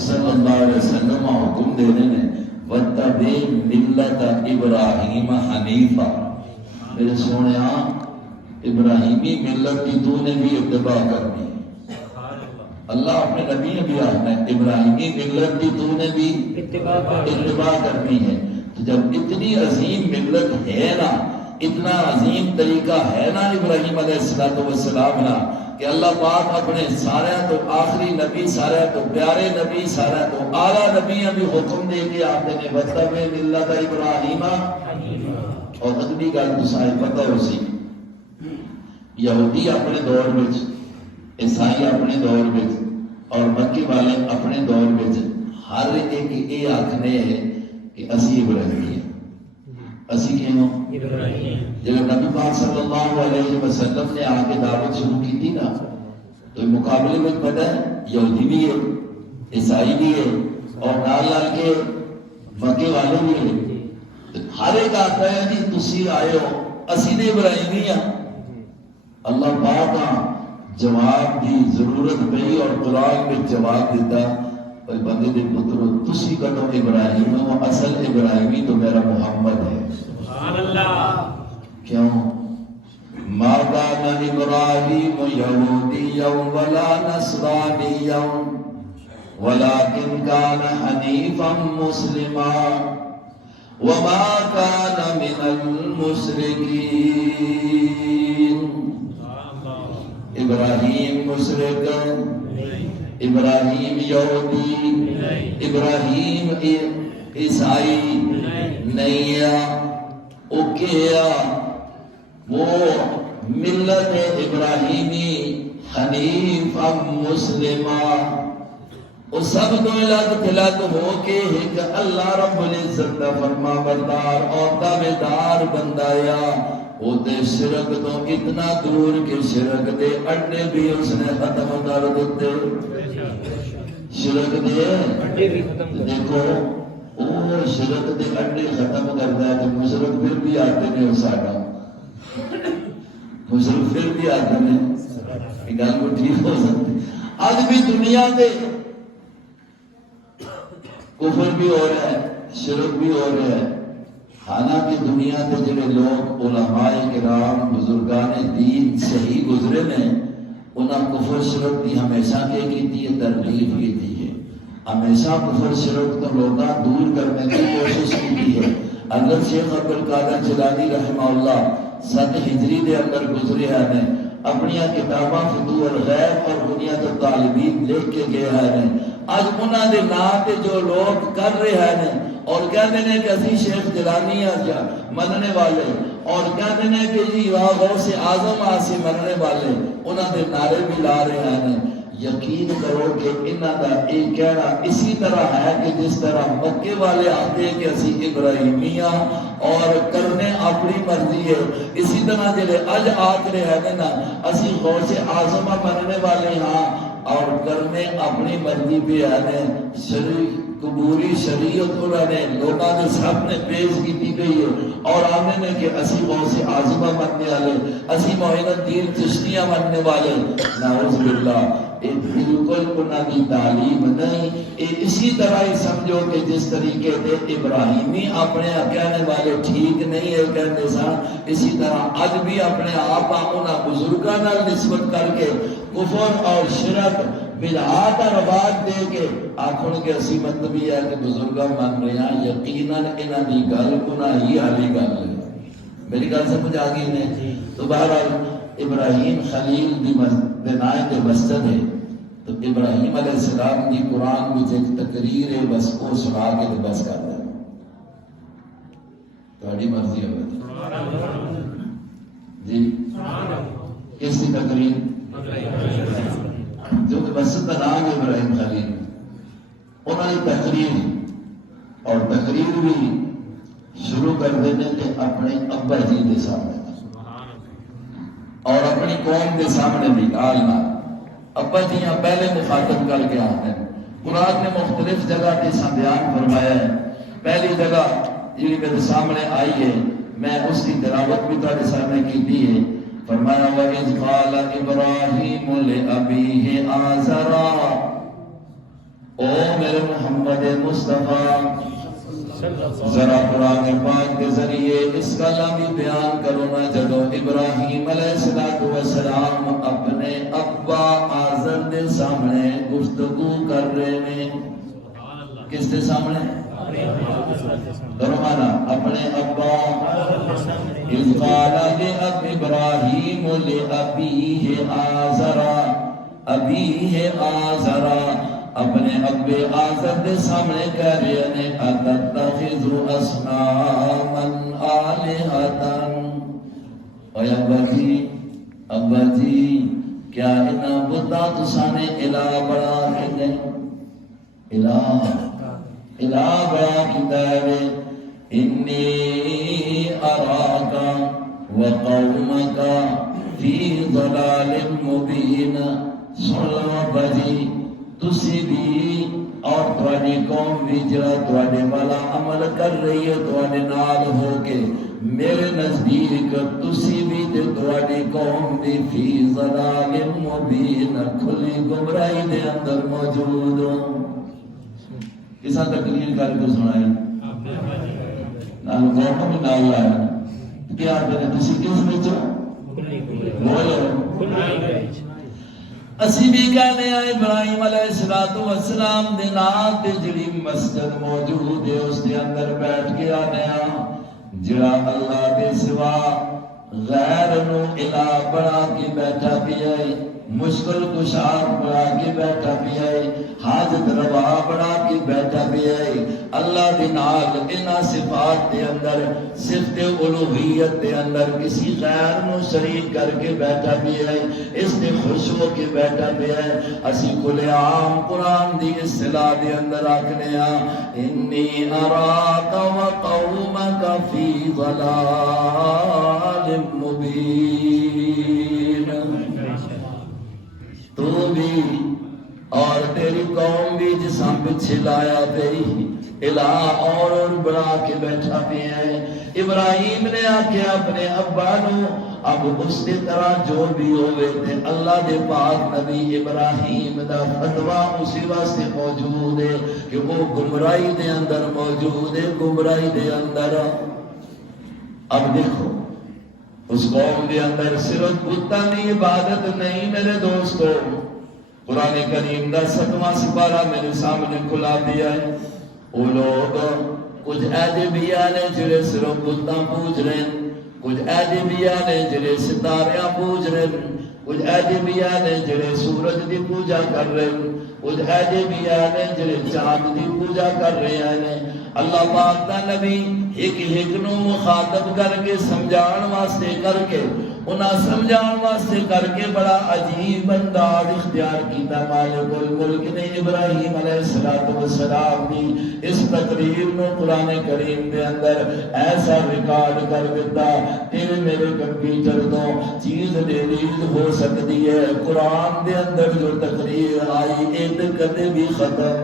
صلی اللہ علیہ وسلم حکم دے رہے ہیں وَاتَّبِعْ مِلَّةَ إِبْرَاهِيمَ حَنِيفًا. میرے سونیا ابراہیمی ملت کی تو نے بھی اتباع کرنی ہے. اللہ اپنے نبی نے بھی آنا ہے ابراہیمی ملت کی تو نے بھی اتباع کرنی ہے. تو جب اتنی عظیم ملت ہے نا اتنا عظیم طریقہ ہے نا ابراہیم علیہ السلام نا کہ اللہ پاک اپنے سارے تو آخری نبی سارے تو پیارے نبی سارے تو اعلیٰ نبی ابھی حکم دے کے آپ نے وَاتَّبِعْ مِلَّةَ إِبْرَاهِيمَ. اور اگلی گل تو سائے پتہ ہو سی یہودی اپنے دور میں عیسائی اپنے دور میں اور مکی والے اپنے دور میں ہر ایک یہ آخنے ہے کہ اسی ابراہیمی ہیں. اسی کیوں جب نبی پاک صلی اللہ علیہ وسلم نے آ کے دعوت شروع کی تھی نا تو مقابلے میں پتہ ہے یہودی بھی ہے عیسائی بھی ہے اور نال لال کے مکے والے بھی ہیں. ہر ایک آتا ہے کہ تسی آئے ہو اسی نے ابراہیمی ہیں. اللہ پاک جواب دی ضرورت پئی اور قرآن میں جواب دیتا بندے دے پترو تسی کدو ابراہیم ہو اصل ابراہیمی تو میرا محمد ہے. سبحان اللہ. کیوں ما کان ابراہیم یہودیا ولا نصرانیا ولکن کان حنیفا مسلما وما کان من المشرکین. ابراہیم مشرک ابراہیم یہودی ابراہیم عیسائی نہیں ہے. او کیا وہ ملت ابراہیمی حنیف مسلمہ وہ سب تو الگ تھلگ ہو کے ایک اللہ رب العزت کا فرما بردار اور تابعدار بندایا. وہ تے شرک تو اتنا دور کہ شرک دے اڈے بھی اس نے ختم کر دیتے. شرک دے اڈے بھی ختم کر دیکھو وہ شرک دے اڈے ختم کرتا ہے تو مشرک پھر بھی آتے ہیں اس آگا مشرک پھر بھی آتے ہیں. گل کو ٹھیک ہو سکتی آج بھی دنیا دے کفر بھی ہو رہا ہے شرک بھی ہو رہا ہے. حالانکہ دنیا کے جڑے لوگ علماء کرام بزرگان دین صحیح گزرے نے انہاں کفر شرک کی ہمیشہ کی ترغیب کی ہے. ہمیشہ کفر شرک تو لوگاں دور کرنے کی کوشش کی ہے. اگر شیخ عبد القادر جیلانی رحمہ اللہ 7 ہجری دے اندر گزرے ہیں اپنی کتاباں فتوح الغیب اور بنیاد الطالبین لکھ کے گئے ہیں. آج انہاں دے نام تے جو لوگ کر رہے ہیں اور کہتے ہیں کہ اسی شیخ جیلانی مننے والے اور کہتے ہیں کہ جی غوث اعظم آسی مننے والے انہاں دے نعرے بھی لا رہے ہیں. یقین کرو کہ انہاں دا ایک کہنا اسی طرح ہے کہ جس طرح مکے والے آتے ہیں کہ اسی ابراہیمیہ اور کرنے اپنی مرضی ہے. اسی طرح جلے اج آکھ رہے ہیں نا اسی غوث اعظم مننے والے ہاں اور کرنے اپنی مرضی بھی ہے. قبوری شریعت انہوں نے لوگوں کے سامنے پیش کی گئی ہے اور آنے نے کہ اسی غوث اعظم مننے والے اسی معین الدین چشتیہ مننے والے نعوذ باللہ. بالکل انہوں کی تعلیم نہیں. اسی طرح ہی سمجھو کہ جس طریقے سے ابراہیمی اپنے کہنے والے ٹھیک نہیں ہے کہتے سن اسی طرح اج بھی اپنے آپ انہاں بزرگاں نال نسبت کر کے کفر اور شرک بدعات اور رواج دے کے آخر کے اسی مطلب یہ ہے کہ بزرگاں مان رہے ہیں. یقیناً انہاں دی گل انہاں ہی والی گل ہے. میری گل سمجھ آ گئی نے؟ تو بہرحال ابراہیم خلیل دی بنائے کے مسجد ہے تو ابراہیم علیہ السلام کی قرآن میں ایک تقریر ہے بس کو سنا کے تو بس کر دیں تھوڑی مرضی ہے جی. کس کی تقریر جو کہ مسجد کا نام ہے ابراہیم خلیل انہوں نے تقریر اور تقریر بھی شروع کر دیتے کہ اپنے ابا جی کے سامنے اور اپنی قوم کے سامنے بھی آلنا ابا جیاں پہلے مخاطب کر کے آتے ہیں. قرآن نے مختلف جگہ کے بیان فرمایا ہے. پہلی جگہ یہ میرے سامنے آئی ہے، میں اس کی تلاوت بھی تمہارے سامنے کی دی ہے. فرمایا وَإِذْ قَالَ إِبْرَاهِيمُ لِأَبِيهِ آزَرَا، او میرے محمد مصطفیٰ ذرا قرآن پاک کے ذریعے اس کا لمحی بیان کرو نا جدو ابراہیم علیہ السلام اپنے ابا آزر دے سامنے گفتگو کر رہے ہیں. کس دے سامنے؟ درمانا اپنے ابا. اذ قال لأب ابراہیم لأبیہ آزرا، ابیہ آزرا اپنے ابے آزر دے سامنے کہہ رہے ہیں اتتخذ اصناما آلہۃ. اے ابا جی کیا انہاں بتاں تسانے الہ بڑا کیندے؟ الہ بڑا کیندے وے. انی اراک وقومک فی ضلال مبین. سن لو ابا جی تسی بھی اور تواڈی قوم بھی جڑا تواڈے والا عمل کر رہی ہے تواڈے نال ہو کے میرے نزدیک تسی بھی تے تواڈی قوم بھی فی ضلال مبین کھلی گمراہی دے اندر موجود ہو. کسا تقریر کر کے سنائی نال قوم بھی نال لایا کیا کرے تسی کس وچ بولو. اسی بھی کہنے ہیں ابراہیم علیہ السلام دے نام تے جڑی مسجد موجود ہے اس دے اندر بیٹھ کے آنے ہیں جڑا اللہ دے سوا غیر نو الہ بنا کے بیٹھا پیا ہے، مشکل کشا بنا کے بیٹھا پیا ہے، حاجت روا بنا کے بیٹھا پیا ہے. اللہ دے نال انہاں صفات دے اندر صفت الوہیت دے اندر کسی غیر نو شریک کر کے بیٹھا پیا ہے، اس نے خوش ہو کے بیٹھا پیا ہے. اسی کل عام قرآن دی اصطلاح دے اندر آکھنے ہاں انی اراک وقومک فی ضلال مبین. تو بھی اور تیری قوم بھی جساں پچھے لایا تیری الہ اور بنا کے بیٹھا پہ ہے. ابراہیم نے آکے اپنے ابا نو اب اس کی طرح جو بھی ہوئے تھے اللہ دے پاک نبی ابراہیم دا فتویٰ اسی واسطے موجود ہے کہ وہ گمراہی دے اندر موجود ہے، گمراہی دے اندر. اب دیکھو اس قوم کے اندر صرف بتانی عبادت نہیں میرے دوستو. قرآن کریم دا 7واں سپارہ میرے سامنے کھلا دیا ہے. وہ لوگ کچھ ایسے بھی آنے جڑے صرف بتاں پوج رہے ہیں، کچھ ایسے بھی آنے جڑے ستاریاں پوج رہے ہیں، کچھ ایسے بھی آنے جڑے سورج دی پوجا کر رہے ہیں، کچھ ایسے بھی آنے جڑے چاند دی پوجا کر رہے ہیں. اللہ پاک دا نبی ایک نو مخاطب کر کے سمجھان واسطے کر کے انہاں سمجھان واسطے کر کے بڑا عجیب انداز اختیار کیتا. مالک الملک نے ابراہیم علیہ السلام کی اس تقریر نو قرآن کریم دے اندر ایسا ریکارڈ کر دیتا تیرے میرے کمپیوٹر تو چیز ڈیلیٹ ہو سکتی ہے. قرآن دے اندر جو تقریر آئی ایک کدے بھی ختم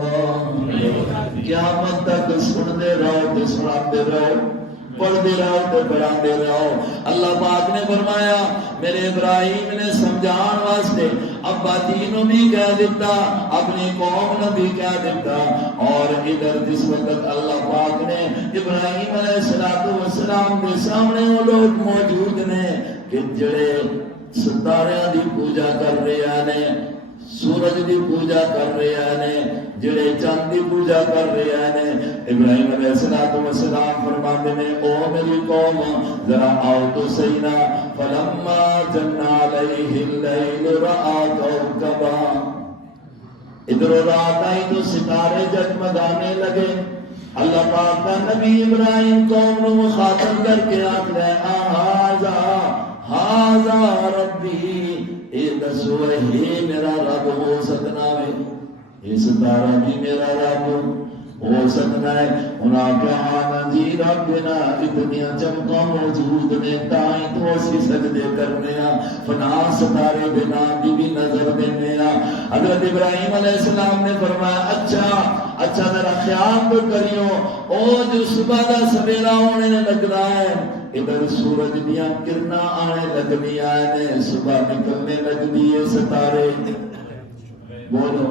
قیامت تک سنتے رہو تے سناتے رہو، پڑھتے رہو تے پڑھاتے رہو. اللہ پاک نے فرمایا میرے ابراہیم نے سمجھان واسطے ابا جی نو بھی کہہ دیتا، اپنی قوم نے بھی کہہ دیتا. اور ادھر جس وقت اللہ پاک نے ابراہیم علیہ السلام کے سامنے وہ لوگ موجود نے کہ جڑے ستاریاں دی پوجا کر رہے ہیں، سورج دی پوجا کر رہے ہیں، جڑے چاند دی پوجا کر رہے ہیں. ابراہیم علیہ السلام فرماتے ہیں او میری قوم ذرا آؤ تو صحیح نا. فلما جن علیہ اللیل رأى کوكبا، ادھر رات آئی تو ستارے جگمگانے لگے. اللہ پاک کا نبی ابراہیم قوم نو مخاطب کر کے آتا ہے ہاذا ربی، اے دسو ہے میرا رب ہو سکنا ہے، یہ ستارہ بھی میرا رب، ہو سکتا ہے انہاں کہ ہاں جی ربنا اتنی چمکاں موجود نے تائیں تو اسی سجدے کرنے ہاں فنا ستارے بنا دی بھی نظر دینے ہاں. حضرت ابراہیم علیہ السلام نے فرمایا اچھا ذرا خیال تو کریو او جو صبح دا سویرا ہونے لگنا ہے ادھر سورج دیاں کرنا آنے لگنی آئے نے صبح نکلنے لگنی ہے ستارے بولو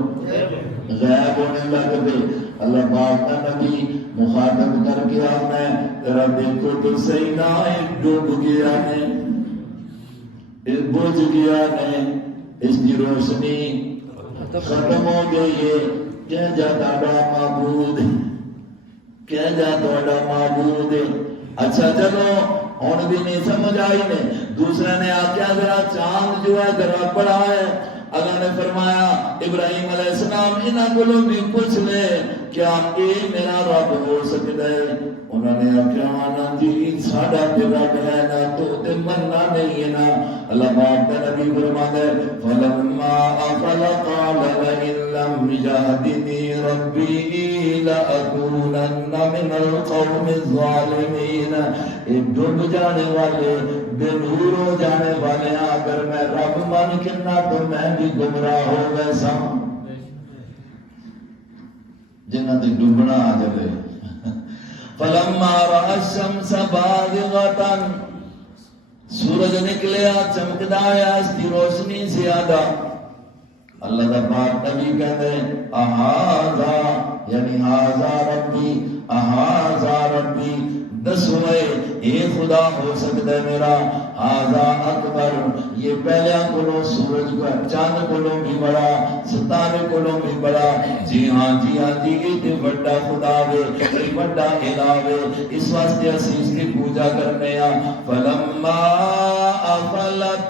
غیب ہونے لگ دے. اللہ پاک کا نبی مخاطب کر کے آنا ہے ذرا دیکھو تو صحیح نہ ایک ڈوب گیا نے ایک بجھ گیا نے اس کی روشنی ختم ہو گئی ہے کہہ جا تاڑا معبود کہہ جا تاڑا معبود. اچھا چلو ہون بھی نہیں سمجھ آئی نے دوسرے نے آکیا ذرا چاند جو ہے ذرا پڑا ہے. اللہ نے فرمایا ابراہیم علیہ السلام انہاں کو بھی پوچھ لے کیا اے میرا رب ہو سکتا ہے. انہوں نے آکیا مانا جی ساڑا تے رب ہے نا تو تے مننا نہیں ہے نا. اللہ پاک کا نبی فرماتا ہے فلما افل قال لئن لم يهدني ربي لأكونن من القوم الظالمين. ایک ڈوب جانے والے بے نور ہو جانے والے اگر میں رب مان کے نہ تو میں بھی گمراہ ہو ویسا جنہ تے ڈوبنا آ جائے. فلما رأى الشمس بازغة سورج نکلیا چمکدا ہے اس کی روشنی زیادہ. اللہ دا پاک نبی کہتے ہیں اہذا یعنی ہذا ربی اہذا ربی دسوئے اے خدا ہو سکتا ہے میرا. ہذا اکبر یہ پہلے کولوں سورج کو چاند کولوں بھی بڑا ستارے کولوں بھی بڑا. جی ہاں یہ تے بڑا خدا وے یہ بڑا الہ وے اس واسطے اسی اس کی پوجا کرنے ہاں. فلما افلت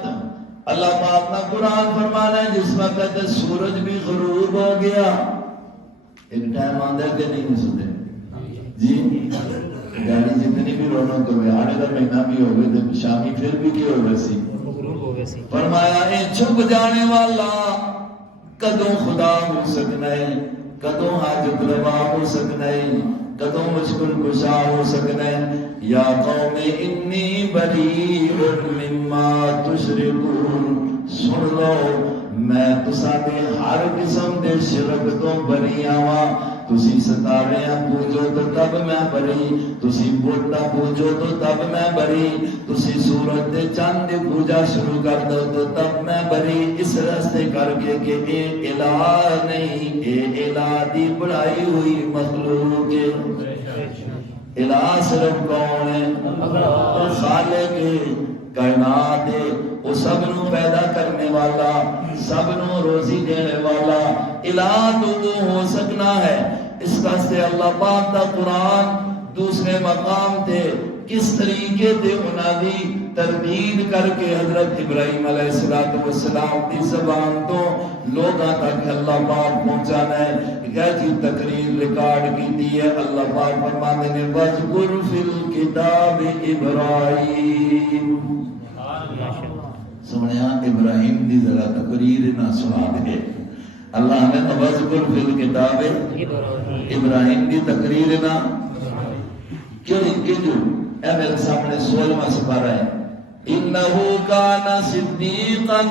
اللہ پاک نے قرآن فرمانا ہے جس وقت سورج بھی غروب ہو گیا. ایک ٹائم آندہ کہ نہیں سنتے جی گاڑی جتنی بھی رونق ہوئے آنے کا مہینہ بھی ہو گئے تو شامی پھر بھی کی ہو گئی سی. فرمایا اے چھپ جانے والا کدوں خدا ہو سکنا ہے کدوں حاجت روا ہو سکنا ہے کدوں مشکل کشا ہو سکنا ہے. یا قوم انی بریء مما تشرکون سن لو میں تساں ہر قسم دے شرک تو بری آواں. تسی ستارے پوجو تو تب میں بری تسی بوٹا پوجو تو تب میں بری تسی سورج دے چاند دی پوجا شروع کر دو تو تب میں بری. اس راستے کر کے کہ اے الہ نہیں اے الہ دی بڑائی ہوئی مخلوق ہے. الہ صرف کون ہے خالق کائنات ہے وہ سب نو پیدا کرنے والا سب نو روزی دینے والا. الہ تو ہو سکنا ہے. اس واسطے اللہ پاک کا قرآن دوسرے مقام تے کس طریقے تے انہاں دی تردید کر کے حضرت ابراہیم علیہ السلام کی زبان تو لوگاں تک اللہ پاک پہنچانا ہے. جی تقریر ریکارڈ کی ہے اللہ پاک فرماتے ہیں وَذْكُرْ فِي الْكِتَابِ إِبْرَاهِيمَ. سنیا ابراہیم دی ذرا تقریر نہ سنا دے. اللہ نے وَذْكُرْ فِي الْكِتَابِ ابراہیم دی تقریر نہ کیوں جو اے میرے سامنے 16واں سپارہ ہے انہو کان صدیقا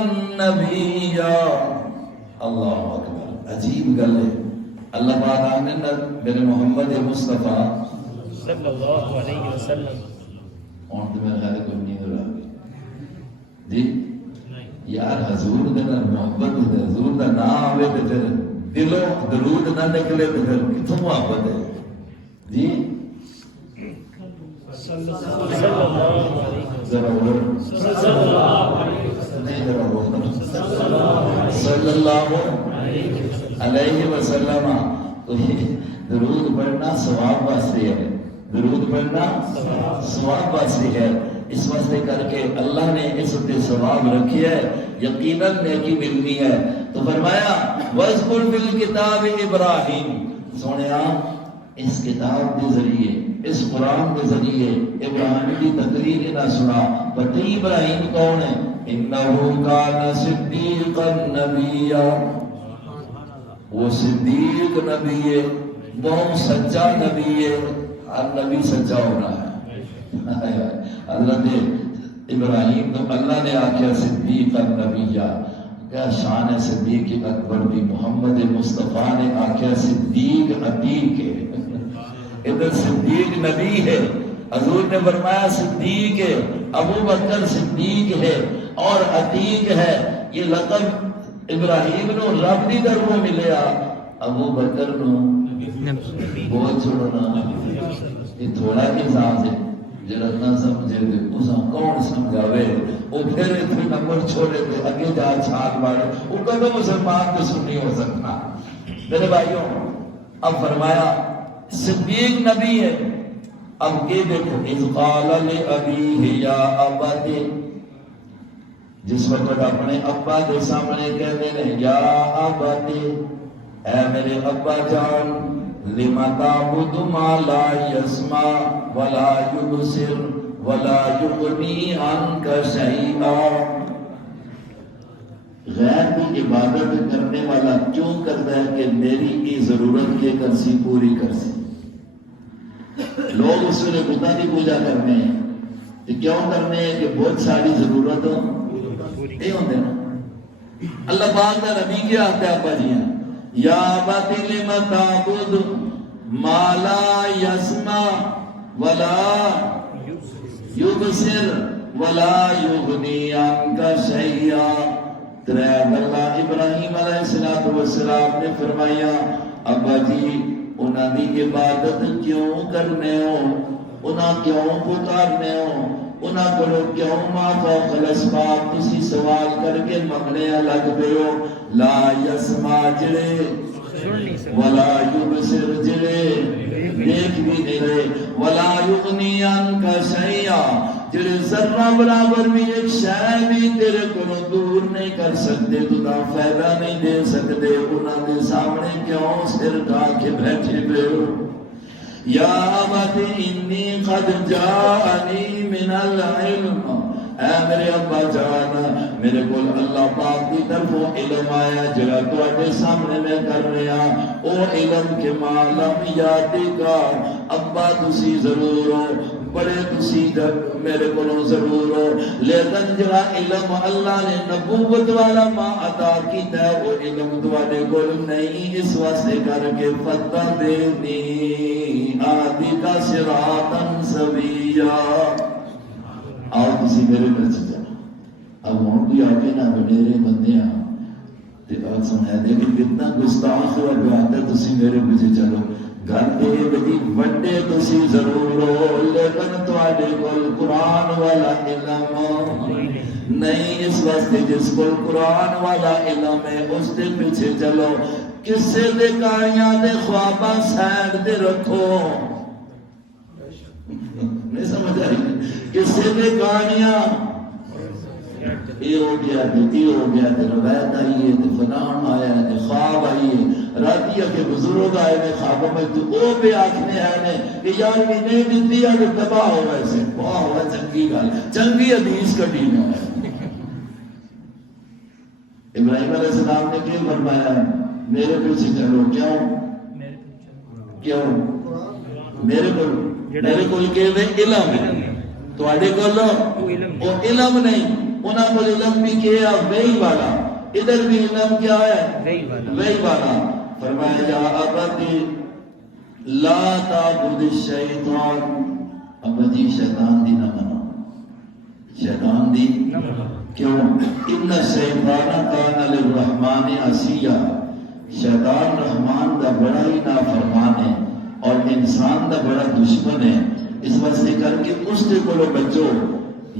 نبیا. اللہ اکبر عجیب گل ہے. اللہ پاک آنے میرے محمد مصطفیٰ صلی اللہ علیہ وسلم اور تو میرے خیال کوئی نیند رہا گئی جی یار حضور دینا محبت ہے حضور دا نام آوے تو پھر دلوں درود نہ نکلے تو پھر کتوں محبت ہے جی ذرا اور نہیں ذرا اور صلی اللہ علیہ وسلم. تو یہ درود پڑھنا ثواب واسطے ہے درود پڑھنا ثواب واسطے ہے. اس واسطے کر کے اللہ نے اس پہ ثواب رکھی ہے یقیناً نیکی ملنی ہے. تو فرمایا وَاذْكُرْ فِي الْكِتَابِ إِبْرَاهِيمَ. سونیا اس کتاب کے ذریعے اس قرآن کے ذریعے ابراہیم کی تقریر نہ سنا. پتہ ابراہیم کون ہے؟ انہو کان صدیقا نبیا. وہ صدیق نبی ہے بہت سچا نبی ہے، ہر نبی سچا ہونا ہے۔ حضرت ابراہیم تو اللہ نے آخیا صدیق النبیہ، کیا شان ہے صدیق اکبر بھی، محمد مصطفیٰ نے آخیا صدیق عتیق ہے، ادھر صدیق نبی ہے، حضور نے فرمایا صدیق ہے، ابو بکر صدیق ہے اور عتیق ہے۔ یہ لقب ابراہیم نو رب دی طرفوں ملیا، ابو بکر نو بہت چھوڑنا یہ تھوڑا کی سانس ہے، جڑا نہ سمجھے تے اساں کون سمجھاوے، وہ پھر اتنے نمبر چھوڑے تے اگے جا چھال مارے، وہ کدوں مسلمان تو سنی ہو سکتا۔ میرے بھائیوں اب فرمایا صدیق نبی ہے۔ اب یہ دیکھو اذ قال لأبیہ یا ابت، جس وقت اپنے ابا کے سامنے کہتے ہیں یا ابت، اے میرے ابا جان، لم تعبد ما لا يسمع ولا يبصر ولا يغني عنك شيئا، غیر کی عبادت کرنے والا کیوں کرتا ہے کہ میری کی ضرورت کے کرسی پوری کر سی۔ لوگ اس نے بتا کی پوجا کرنے ہیں تو کیوں کرنے ہیں کہ بہت ساری ضرورتوں یہ ہوتے نا۔ اللہ پاک کا نبی کیا آتا ہے ابا جی ہیں یا ابت لم تعبد ما لا يسمع ولا يبصر ولا يغني عنك شيئا۔ ترے اللہ ابراہیم علیہ السلام نے فرمایا ابا جی انہاں دی عبادت کیوں کرنے ہو، انہاں کیوں پکارنے ہو، انہاں کو کیوں ما فوق الاسباب کسی سوال کر کے منگنے لگ پے ہو۔ لا یسمع جڑے ولا یبصر جڑے دیکھ بھی نہیں رہے، ولا یغنی عنک شیئا جڑے ذرہ برابر بھی ایک شے بھی تیرے کو دور نہیں کر سکتے، تو نہ فائدہ نہیں دے سکتے، انہاں دے سامنے کیوں سر ڈھا کے بیٹھے پے ہو۔ یا ابت انی قد جاءنی من العلم، اے میرے ابا جان میرے کو اللہ پاک کی طرفوں علم آیا جڑا تواڈے سامنے میں کر رہا، او علم کے معلوم یادی کا ابا تسی ضرور ہو، بڑے تسی میرے کو ضرور ہو، لیکن جڑا علم اللہ نے نبوت والا ماں عطا کیتا ہے وہ علم تواڈے کول نہیں، اس واسطے کر کے فتدینی آدی کا صراطا سویا، آؤ کسی میرے پر چلو۔ اب ہوں بھی آگے نہ بڑھیرے بندے ہیں تے آج سنیا لیکن کتنا گستاخ ہوا بیاتا تسی میرے پیچھے چلو، گھر دے بڑی وڈے تسی ضرور ہو، لیکن تواڈے کول قرآن والا علم نہیں، اس واسطے جس کول قرآن والا علم ہے اس دے پیچھے چلو، کسے دے کہانیاں دے خواباں سائڈ دے رکھو، نہیں سمجھ آئی، کسے دے کہانیاں یہ ہو گیا یہ ہو گیا تے روایت آئی ہے تے فلان آیا ہے تے خواب آئی ہے، راتی کے بزرگ آئے نے خوابوں میں تو او پہ آکھنے آئے نے کہ یار میں نے دتی ہے تو تباہ ہو ویسے واہ ہوا چنگی گل چنگی حدیث کٹی میں ابراہیم علیہ السلام نے کیوں فرمایا میرے پیچھے چلو، کیوں میرے کو علم ہے، تواڈے کول او علم نہیں، انہاں کو علم بھی کیا وہی والا، ادھر بھی علم کیا ہے وہی والا۔ فرمایا یا ابت لا تعبد الشیطان، ابا جی شیطان دی نہ منو، شیطان دی کیوں؟ ان الشیطان کان للرحمن عصیا، شیطان رحمان دا بڑا ہی نافرمان ہے اور انسان دا بڑا دشمن ہے، اس واسطے کر کے اس سے بولو بچو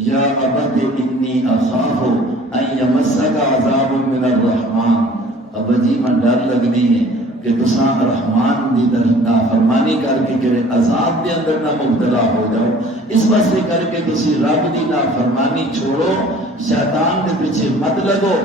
یا ابت انی اخاف ان یمسک عذاب من الرحمن، ابا جی من ڈر لگنی ہے کہ تساں رحمان دی نافرمانی کر کے کرے عذاب دے اندر نہ مبتلا ہو جاؤ، اس واسطے کر کے تسی رب دی نافرمانی چھوڑو، شیطان دے پیچھے مت لگو،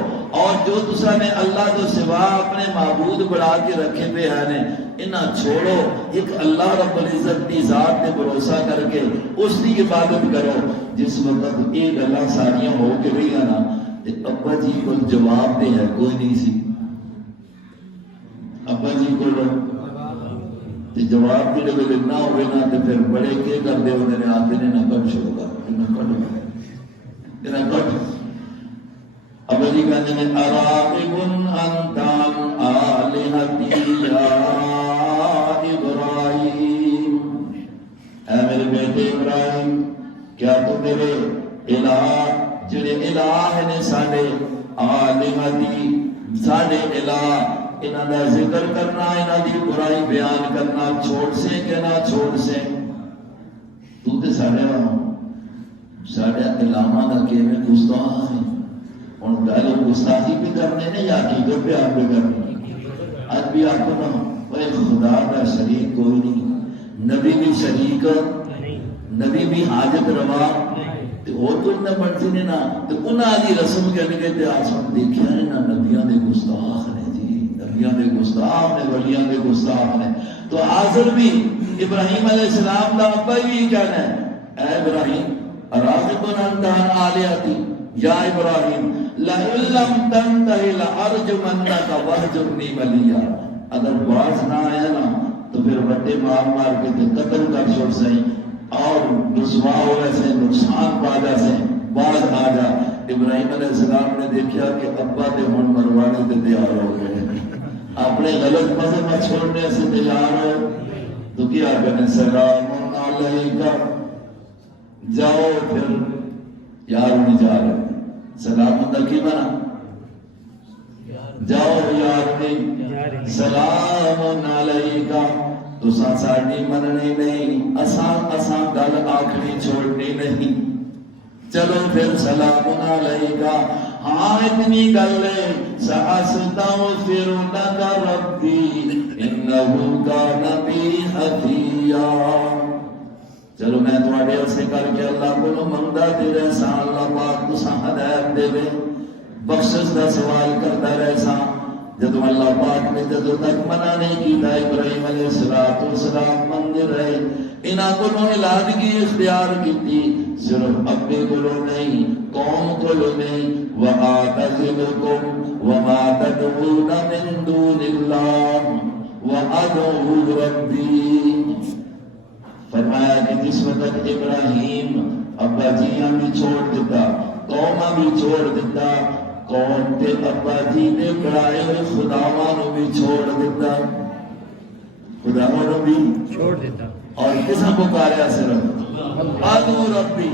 اور جو تساں نے اللہ تو سوا اپنے معبود بڑھا کے رکھے پہ ہیں انہاں چھوڑو، ایک اللہ رب العزت کی ذات پہ بھروسہ کر کے اس کی عبادت کرو۔ جس وقت یہ گلاں ساریاں ہو کے رہی ہیں نا تے ابا جی کو جواب دے ہے کوئی نہیں سی، ابا جی کو تے جواب جڑے ویلے نہ ہوئے نا تے پھر بڑے کے کردے ہوندے نے آتے نے نہ کٹ شروع کر نہ کٹ اب جی کہتے ہیں اراغب انت عن آلہتی یا ابراہیم، اے میرے بیٹے ابراہیم کیا تو میرے الہ جڑے الہ نے ساڈے آلہتی ساڈے الہ انہاں دا ذکر کرنا انہاں دی برائی بیان کرنا چھوڑ سے کہ نہ چھوڑ سے؟ تو تے ساڈے الہاں دا کیویں گستاخ ہے؟ ہن گل گستاخی بھی کرنے نے یا حقیقت پہ آپ بھی کرنے؟ آج بھی آپ کو نا وہ خدا کا شریک کوئی نہیں، نبی بھی شریک، نبی بھی حاجت روا، اور تو نہ بڑھتی نے نا تو انہاں دی رسم کرنے کے تے آسان دیکھیا ہے نا نبیاں دے گستاخ نے جی، نبیاں دے گستاخ نے، ولیاں دے گستاخ نے۔ تو آزر بھی ابراہیم علیہ السلام دا ابا بھی کہنا ہے اے ابراہیم راغب انت عن آلہتی یا ابراہیم لئن لم تنتہ لارجمنک واہجرنی ملیا، اگر باز نہ آیا نا تو پھر بڑے مار مار کے تے قتل کر چھوڑ سہیں اور رسوا ہو ایسے نقصان پا جیسے باز آ جا۔ ابراہیم علیہ السلام نے دیکھا کہ ابا تے ہن مروانے تے تیار ہو گئے، اپنے غلط مذہب چھوڑنے سے تیار ہو تو کیا کہنے سلام علیکہ، جاؤ پھر یار نہیں جا رہے سلام اندر کی بنا جاؤ یار نہیں سلام علیکہ، تو ساڑی مننی نہیں، اساں گل آخری چھوڑنی نہیں، چلو پھر سلام علیکہ۔ ہاں اتنی گل ہے سأستغفر لک ربی انہ کان بی حفیا، چلو میں تواڈے اسے کر کے اللہ کو منگدا تے رہسا، اللہ پاک تساں ہدایت دے بخشش دا سوال کرتا رہسا۔ جدو اللہ پاک نے جدو تک منع نہیں کیتا ابراہیم علیہ السلام مندر رہے، انہاں کو علادگی اختیار کیتی، صرف ابے کو نہیں قوم کو نہیں، وَآتَزِلُكُمْ وَمَا تَدْعُونَ مِن دُونِ اللَّهِ وَأَدْعُو رَبِّي۔ فرمایا کہ جس وقت ابراہیم ابا جیاں بھی چھوڑ دیتا، قوماں بھی چھوڑ دیتا، قوم تے ابا جی نے بڑھائے ہوئے خداواں نو بھی چھوڑ دیتا، خداواں نو بھی چھوڑ دیتا، اور کسا پکاریا صرف ادعو ربی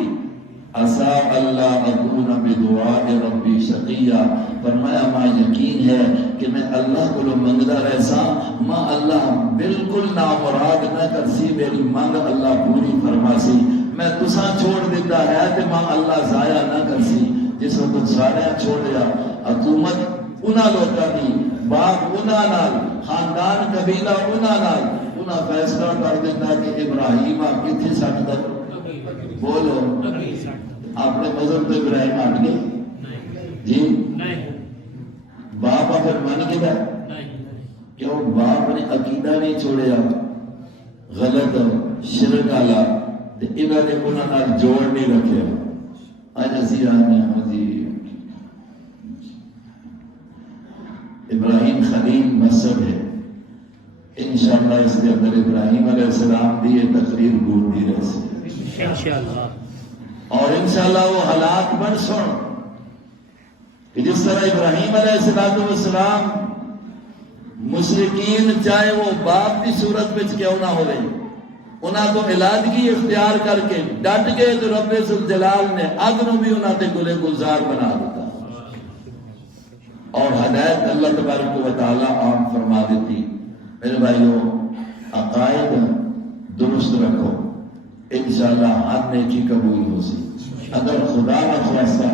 عسى اللہ اکون بدعاء ربی شقیا۔ فرمایا ماں یقین ہے کہ میں اللہ کو منگدا رہسا، ماں اللہ بالکل نامراد نہ کرسی، میری منگ اللہ پوری فرماسی، میں تساں چھوڑ دیتا ہے تے ماں اللہ ضائع نہ کرسی۔ جس وقت سارے چھوڑیا حکومت انہاں لوکاں دی، باپ انہاں نال، خاندان قبیلہ انہاں نال، انہاں فیصلہ کر دیتا کہ ابراہیم آپ کتنے سٹ تک بولو اپنے مذہب تو ابراہیم ہٹ گئے جی، باپ اگر من گیا کیوں باپ نے عقیدہ نہیں چھوڑیا غلط شرک والا، انہوں نے انہوں نے جوڑ نہیں رکھا۔ آج اسی آنے جی ابراہیم خلیل مسجد ہے، انشاءاللہ اس کے اندر ابراہیم علیہ السلام دی یہ تقریر گونتی رہ سکے انشاءاللہ، اور انشاءاللہ وہ حالات بن سن کہ جس طرح ابراہیم علیہ السلام مشرکین چاہے وہ باپ کی صورت میں کیوں نہ ہو رہی، انہاں کو علادگی اختیار کر کے ڈٹ گئے تو رب ذوالجلال نے اگ نو بھی انہاں تے گلے گلزار بنا دیتا اور ہدایت اللہ تبارک و تعالی عام فرما دیتی۔ میرے بھائیو عقائد درست رکھو، انشاءاللہ ہر نیکی قبول ہو سی۔ اگر خدا نہ خواستہ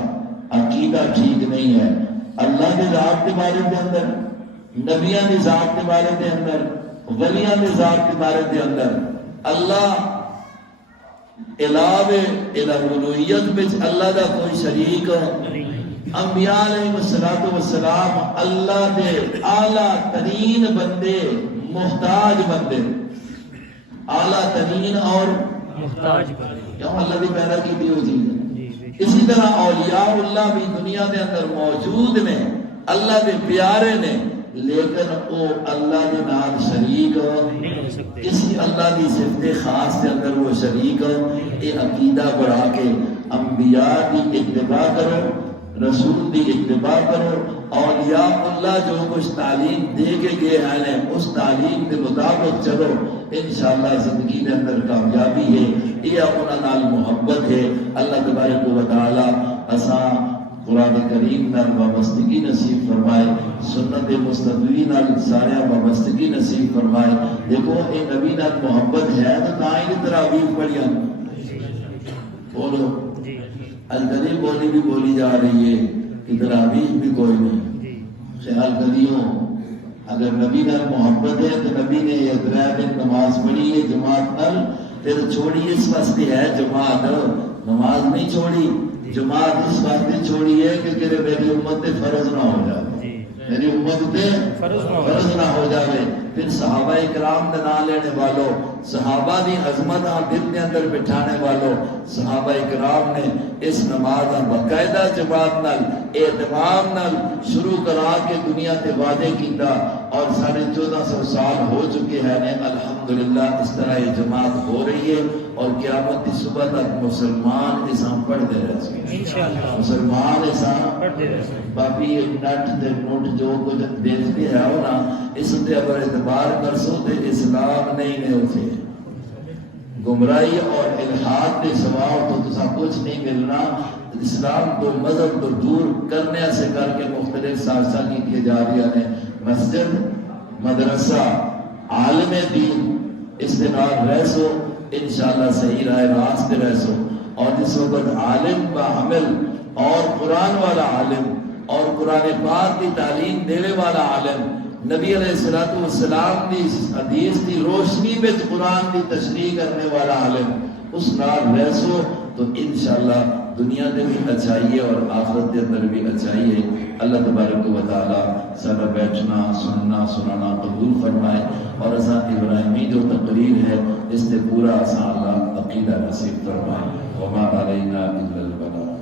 عقیدہ ٹھیک نہیں ہے، اللہ کے ذات کے بارے کے اندر، نبیاں کے ذات کے بارے کے اندر، ولیاں کے ذات کے بارے کے اندر، اللہ علاوہ الوہیت میں اللہ دا کوئی شریک، انبیاء علیہ السلام اللہ دے اعلیٰ ترین بندے، محتاج بندے، اعلیٰ ترین اور محتاج بندے، کیوں اللہ نے پیدا کی تھی وہ چیز۔ اسی طرح اولیاء اللہ بھی دنیا کے اندر موجود نے، اللہ دے پیارے نے، لیکن وہ اللہ کے نام شریک کسی اللہ کی صفت خاص کے اندر وہ شریک ہو، یہ عقیدہ بڑھا کے انبیاء کی اتباع کرو، رسول کی اتباع کرو، اولیاء اللہ جو کچھ تعلیم دے کے گئے ہیں اس تعلیم کے مطابق چلو، انشاءاللہ زندگی کے اندر کامیابی ہے، یہ اپنا نال محبت ہے۔ اللہ تبارک و تعالی اساں قرآن کریم نال وابستگی نصیب فرمائے، سنت مصطفی نال سارے وابستگی نصیب فرمائے۔ دیکھو اے نبی نال محبت ہے تو نہ ہی تراویح پڑھیاں بولو، الکری بولی بھی بولی جا رہی ہے کہ تراویح بھی کوئی نہیں۔ خیال کریو اگر نبی نال محبت ہے تو نبی نے یہ 3 دن نماز پڑھی ہے جماعت نال، پھر چھوڑی اس واسطے ہے جماعت، نماز نہیں چھوڑی، جماعت اس واسطے چھوڑی ہے کہ میری امت تے فرض نہ ہو جائے، میری امت تے فرض نہ ہو جائے۔ پھر صحابہ اکرام کا نام لینے والوں، صحابہ دی عظمت دل کے اندر بٹھانے والوں، صحابہ اکرام نے اس نماز باقاعدہ جماعت نال اہتمام نال شروع کرا کے دنیا تے وعدے کیتا، اور 1450 سال ہو چکے ہیں، الحمدللہ اس طرح یہ جماعت ہو رہی ہے، اور قیامت کی صبح تک مسلمان اساں پڑھتے رہے، مسلمان اساں باقی نٹ تے نوٹ جو کچھ دیکھتے ہے نا، اس تے اگر اعتبار کر سو تے اسلام نہیں نے اسے گمراہی اور الحاد کے سوا تو تسا کچھ نہیں ملنا۔ اسلام کو مذہب کو دور کرنے سے کر کے مختلف سازشاں کی جا رہی ہیں، مسجد مدرسہ عالم دین اس کے نال رہ سو، انشاءاللہ صحیح راہ راست پہ رہ سو، اور جس وقت عالم با عمل اور قرآن والا عالم اور قرآن پاک کی تعلیم دینے والا عالم، نبی علیہ السلام کی حدیث کی روشنی میں قرآن کی تشریح کرنے والا عالم، اس نال رہ سو تو انشاءاللہ دنیا میں بھی اچھائی ہے اور آخرت کے اندر بھی اچھائی ہے۔ اللہ تبارک و تعالی سارا بیٹھنا سننا سنانا قبول فرمائے، اور اساں ابراہیمی جو تقریر ہے اس سے پورا اساں اللہ عقیدہ نصیب فرمائے۔ وما علینا الا البلاغ۔